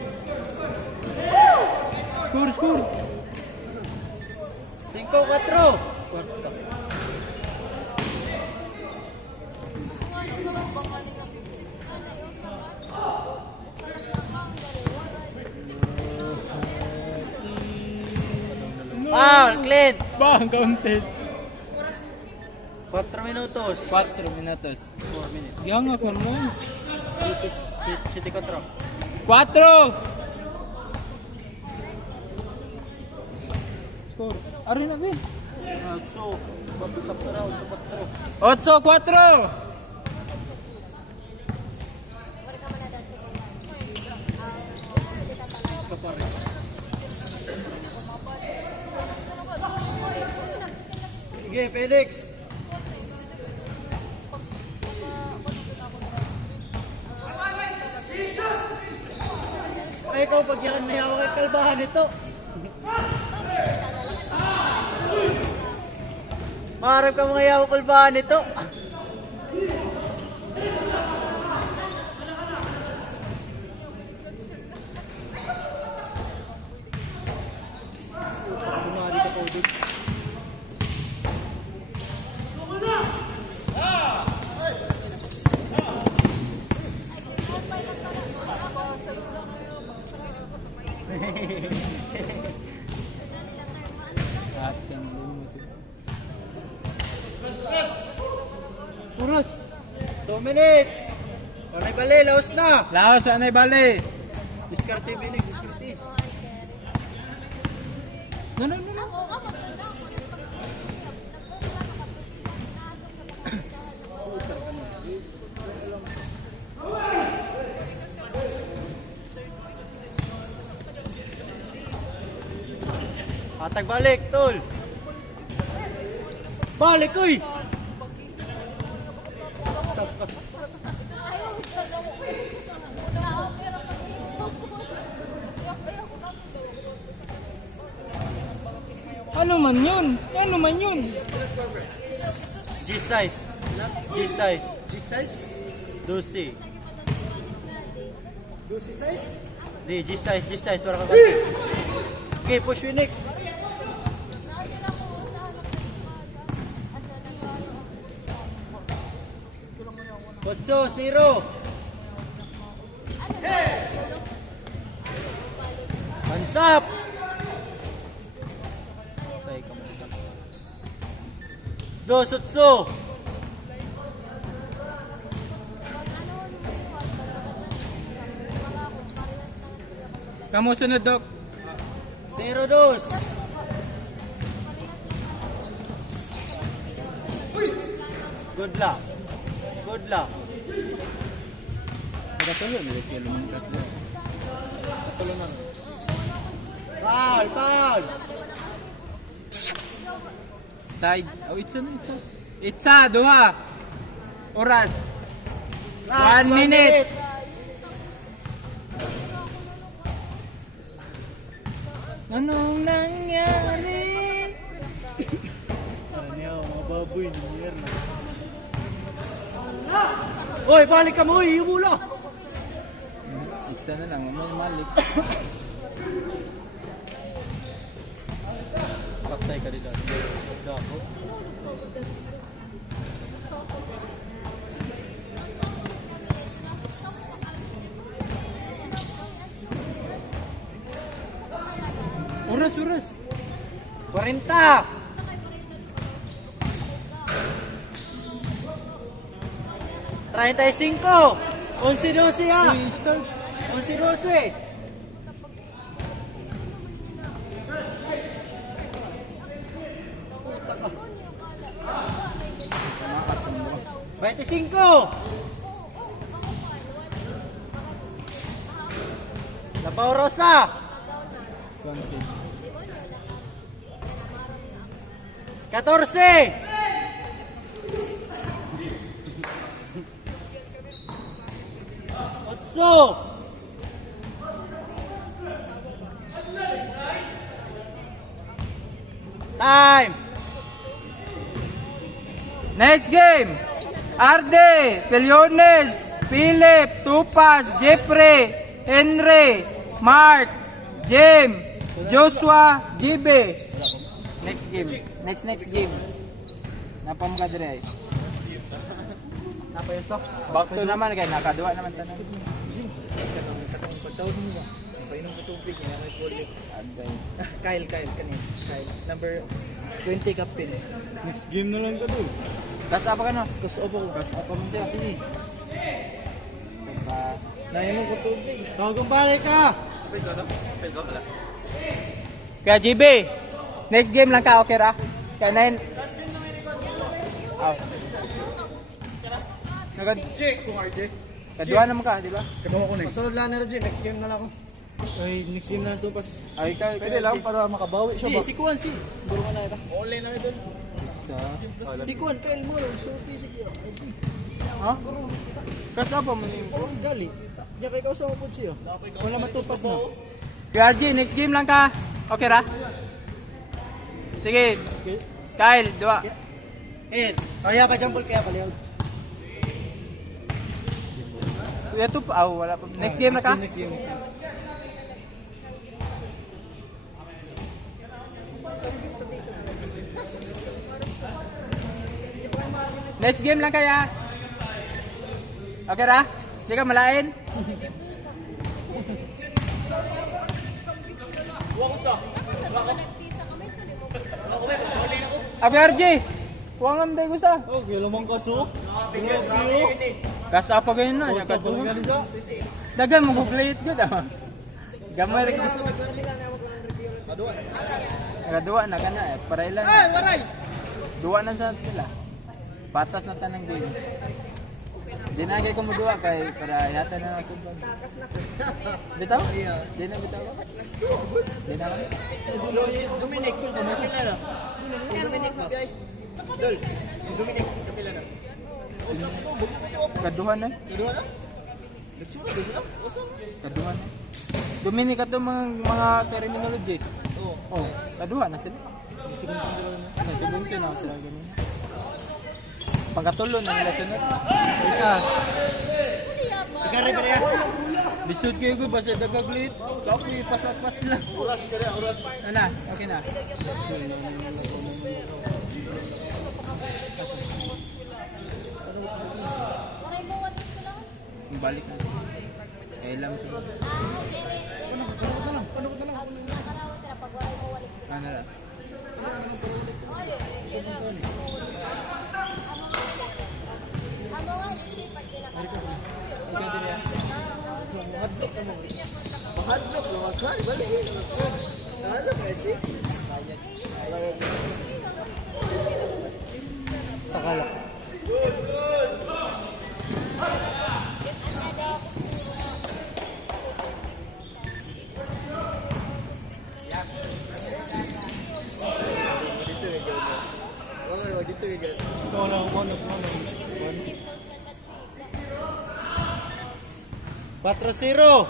Score, score! 5-4. Foul, clean. Bang, counted. 4 minutos. 4 minutos. 4 minutes. Gihanga ko mo. Dito, City Control. 4! score. Ari na, Ben. So, babusap na raw sa 8-4. Sige, Felix. Ay, ikaw pag yan may hawak kay kalbahan ito. Maharap ka mga hawak kalbahan ito. Bumali ka po doon. At yung lumot. Puros. 2 minutes. Panay bali, laos na. Laos, anay bali. Diskarte, Felix, diskarte. No. Patag balik, tol. Balik, uy. Ano man yun? Ano man yun? G-size. G-size. G-size? 12. 12 size? Di, G-size, G-size. Wala ka kasi. Okay, push Phoenix. Ocho, 0. Hands up. Dos, otso. Kamu sunod, Dok. 0-2. Good luck. Good luck. Magkatuloy, may kaya lumangkas na. Tulungan. Foul, foul. Side. Oh, itsa na, itsa. Itsa, duha. Oras. Last 1 minute. Anong nangyari? Ano yan, mga baboy, nangyayar na. Hoy, balik ka mo, ihula. Itsa na lang, may malik. Paktay ka dito. Dako. Oras, oras. 40. 35. 11-12 ha. Start. 11-12. Labaw Rosa. Konti. 14. Otso. Time. Next game. Arde, Peliones, Philip, Tupas, Jeffrey, Henry, Mark, Jim, Joshua, Gibe. Next game. Next game. Napam ka dire. Napa yung soft? Back to naman kay nakaduwa naman tanan. Pagtawag mo ba? Painom ko tubig niya, may poly. Kyle kanina. Kyle. Number 20 captain. Next game na lang ka doon. Tas apa ka no? Kasi opo ko. Apa mo dyan? Sige. Diba? Nainom ko tubig. Tawag balik ka! Kaya GB, Next game lang ka, okay ra? Kaya 9. Oh. Nagad. Check kung RJ. Kaduha naman ka, di ba? Kabawa ko next. Masunod lang na RJ. Next game na lang ako. Ay, next game na ito pas. Ay, Pwede lang para makabawi siya ba? Si Kuan si. Buro ka na ito. Ole na ito. Si Kuan, Kyle mo. Sulti si Kuan. Ha? Kasi apa mo yung... Oh, gali. Diyan kay kausa mo po siya. Wala matupas na. Kaya RG, next game lang ka. Okay ra? Sige. Kyle, dua. Eh, kaya pa jumble kaya pala yun. Ito pa, wala pa. Next game na ka? Next game. Next game lang kaya. Okay ra? Sige, malain. Abi RJ. Kuangam day gusa. Oh, gila mong kaso. Kasa apa ganyan na? Sa pagkanisa. Dagan mo guglayit gud ah. Gamay ra gusto. Nagaduwa na kana eh. Para ilan. Waray! Duwa na sa sila. Patas na tanang games. Di na kay kumuduwa kay para yata na subad. Bitaw? Di na bitaw. Di na. Dominic, kapila na. Dominic na. Dol, Dominic, kapila na. Usa ko to, bugna kayo. Kaduhan na. Kedua na? Nagsura ba sila? Usa. Kaduhan na. Domini ka to mga terminology. Oo. Oh, kaduhan na sila. Nagsigunsi na sila ganun. Pagkatulo na nila sunod. Bikas. Ikare pa rin. Lisod kayo ko basta dagaglit. Kapoy pasapas lang. Oras ka rin, oras. Ana, okay na. Balik na. Kailan siya. Ano na? Mahadlok, luwagkan. Balik. Ano ka, Chief? Takalak. Oo, dito yung gan. Kono. 4-0.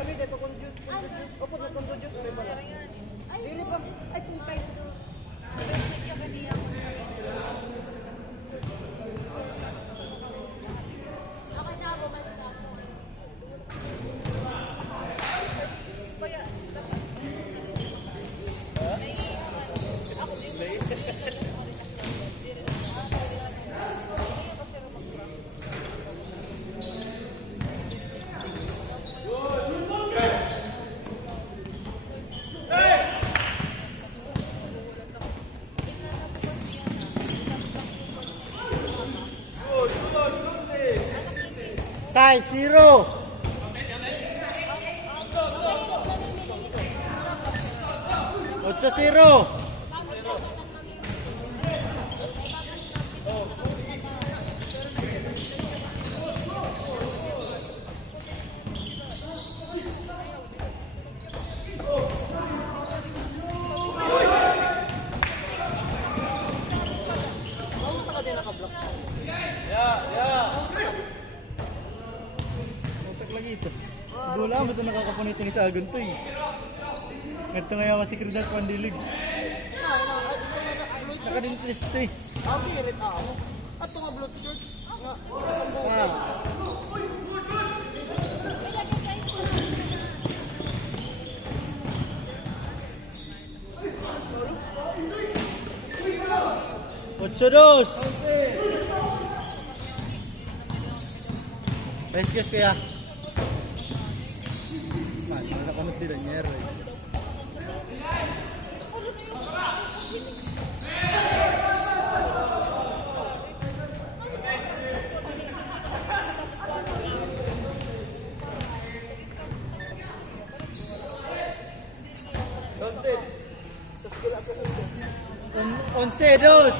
Kami dito kung Diyos. Opo, kung Diyos. Dili pa. Ay, putay. Sai 0. Ocho 0. Lagi ito. Gula mo ito nakakapunit ng isa agon to eh. Ito nga yung sikridad pandilig. Nakadintist to eh. Okay, rin ako. At ito nga Bluetooth. 8-2. Rescue kaya. Man, wala ka magtira niya. Once, dos.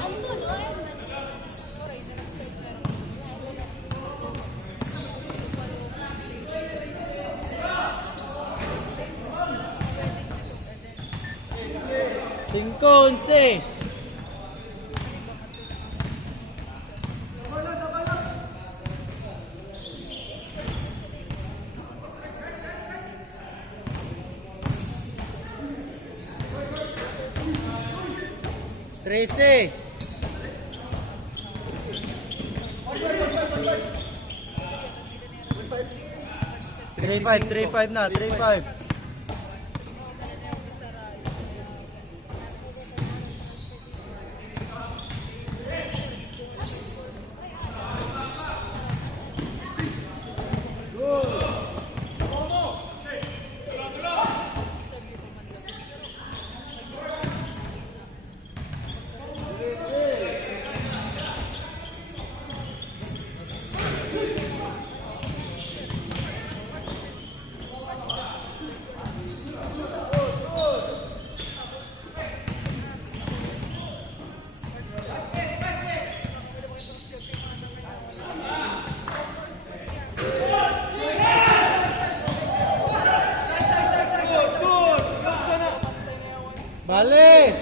Cinco, once. Trece. 3-5 na, 3-5. Balik.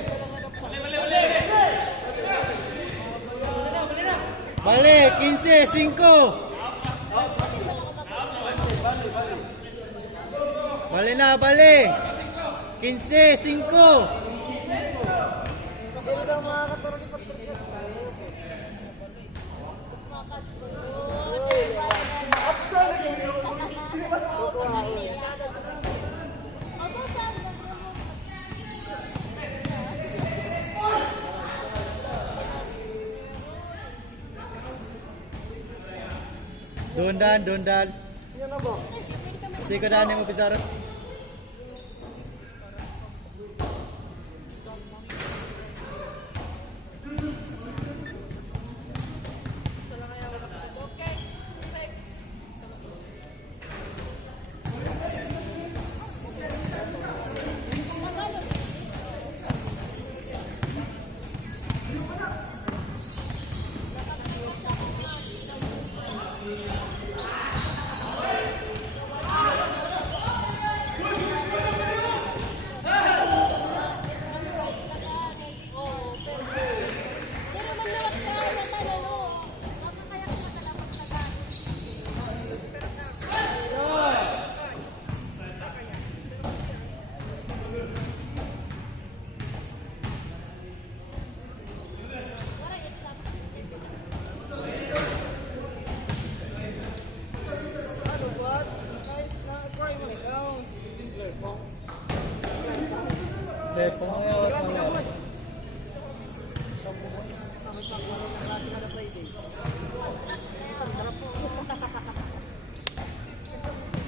Balik, 15-5. Balik na, balik. 15-5. Dondan. Sige ka daan mo Pizarro.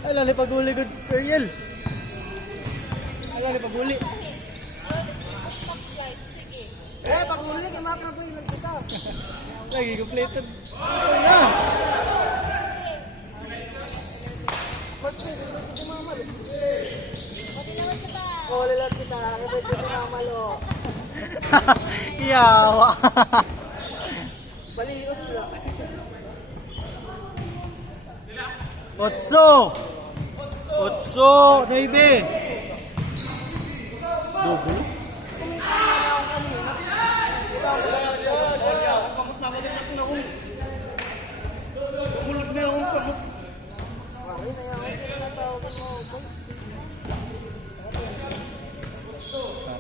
Ay, lali paguli ko, Ariel. Ay, lali paguli. Pag-uli kay Macro po yung kita. Lagi completed. Ay na! Wala lang kita. Ibig ko namalo. Yawa. Balios na. 8, 9. Double.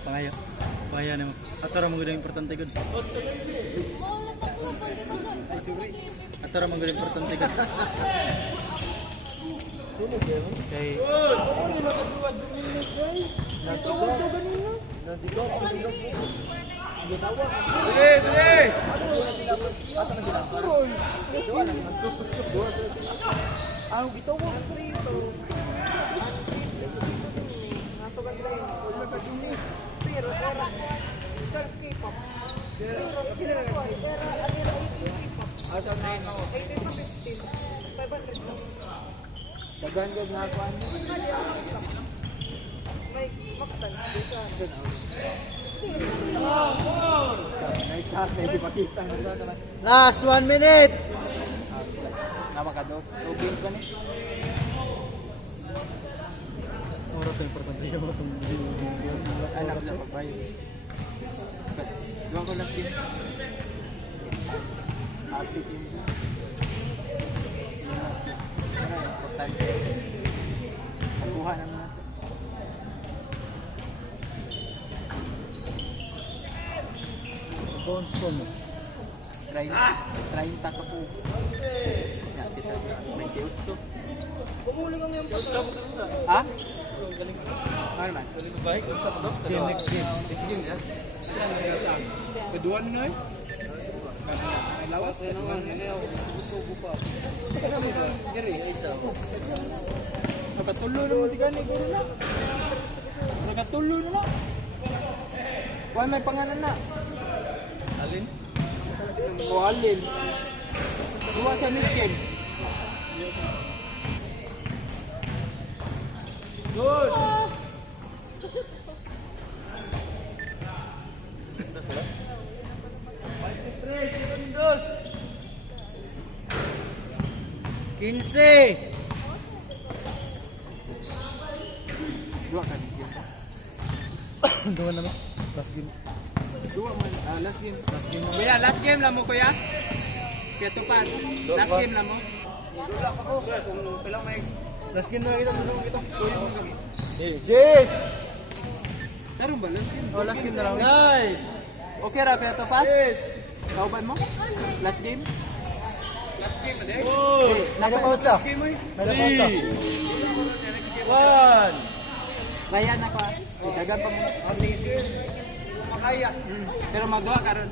Pangayo. Bahaya naman. Atara mo gudang importante gud. Atara mo gudang importante gud. Okay. Nandigaw. Dali. Pasa na sila. Suwa na naman. Ang bitaw mo rito. Nasugat lang. Pero K-pop. Pero Asa na yun ako. 18 to 15. 500 Dagan ko nga kuhan. may maktan. Night shot, hindi makita. Last 1 minute. Namakado. Tubig ka ni. Oro to importante mo tong Anak sa pagbayo. Doon ko lang din. Happy team. Importante. Pagkuha naman natin. bounce ko mo. 30 ka po. Yan, kita. 28. Pumuli kang yung Ha? Ano man? Game next game. Kedua na eh. Lawas na naman. Gusto pa. Diri, isa. Nakatulo naman si Gani. Nakatulo naman. Kuha may pangalan na. Alin? O alin. Dua sa miskin. Good. Segundos. 15. Dua ka miskin. Dua naman. Last game. Dua man. Last game. Last game. Kuya, last game lang mo kuya. Kaya tupad. Last game lang mo. Kung pilang may Last game na kita. Jess. Tarong ba last game? Oh, last game na lang. Nay. Okay ra kaya tupad? Kauban mo? Last game? last game na din. Nagpausa. Nagpausa. 1. Raya na ka. Dagan pa mo. Sige. Makaya. Pero magduha ka ron.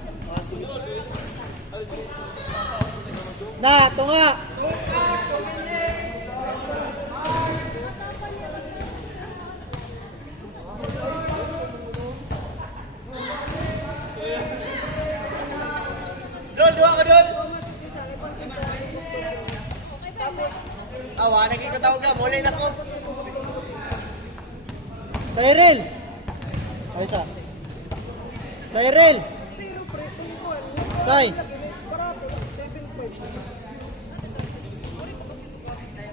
Na, tunga. Dua ka doon. Awa, nagkikatawag ka. Mulay na ko. Cyril. Aysa. Cyril. Say.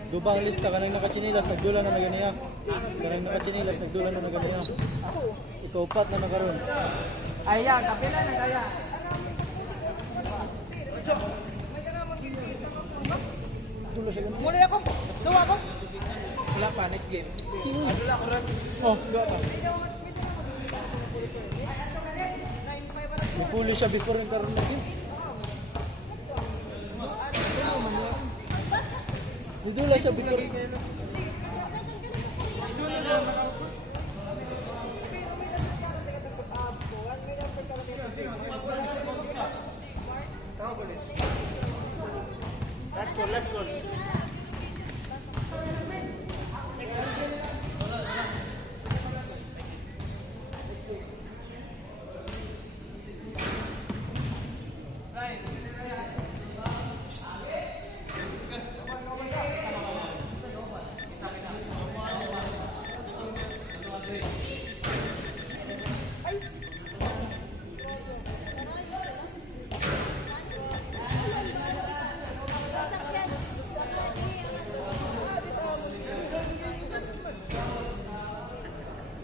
Dubang lista kanang nakachinilas nagdula na naganiya. Kanang nakachinilas nagdula na naganiya. Ito upat na nakaroon. Ayan, kapila na kaya. Dulo siya ganun. Mulay ako. Dua ako. Wala pa, next game. Oh, gawa pa. Napuli siya before nagkaroon na game. Nidula siya before.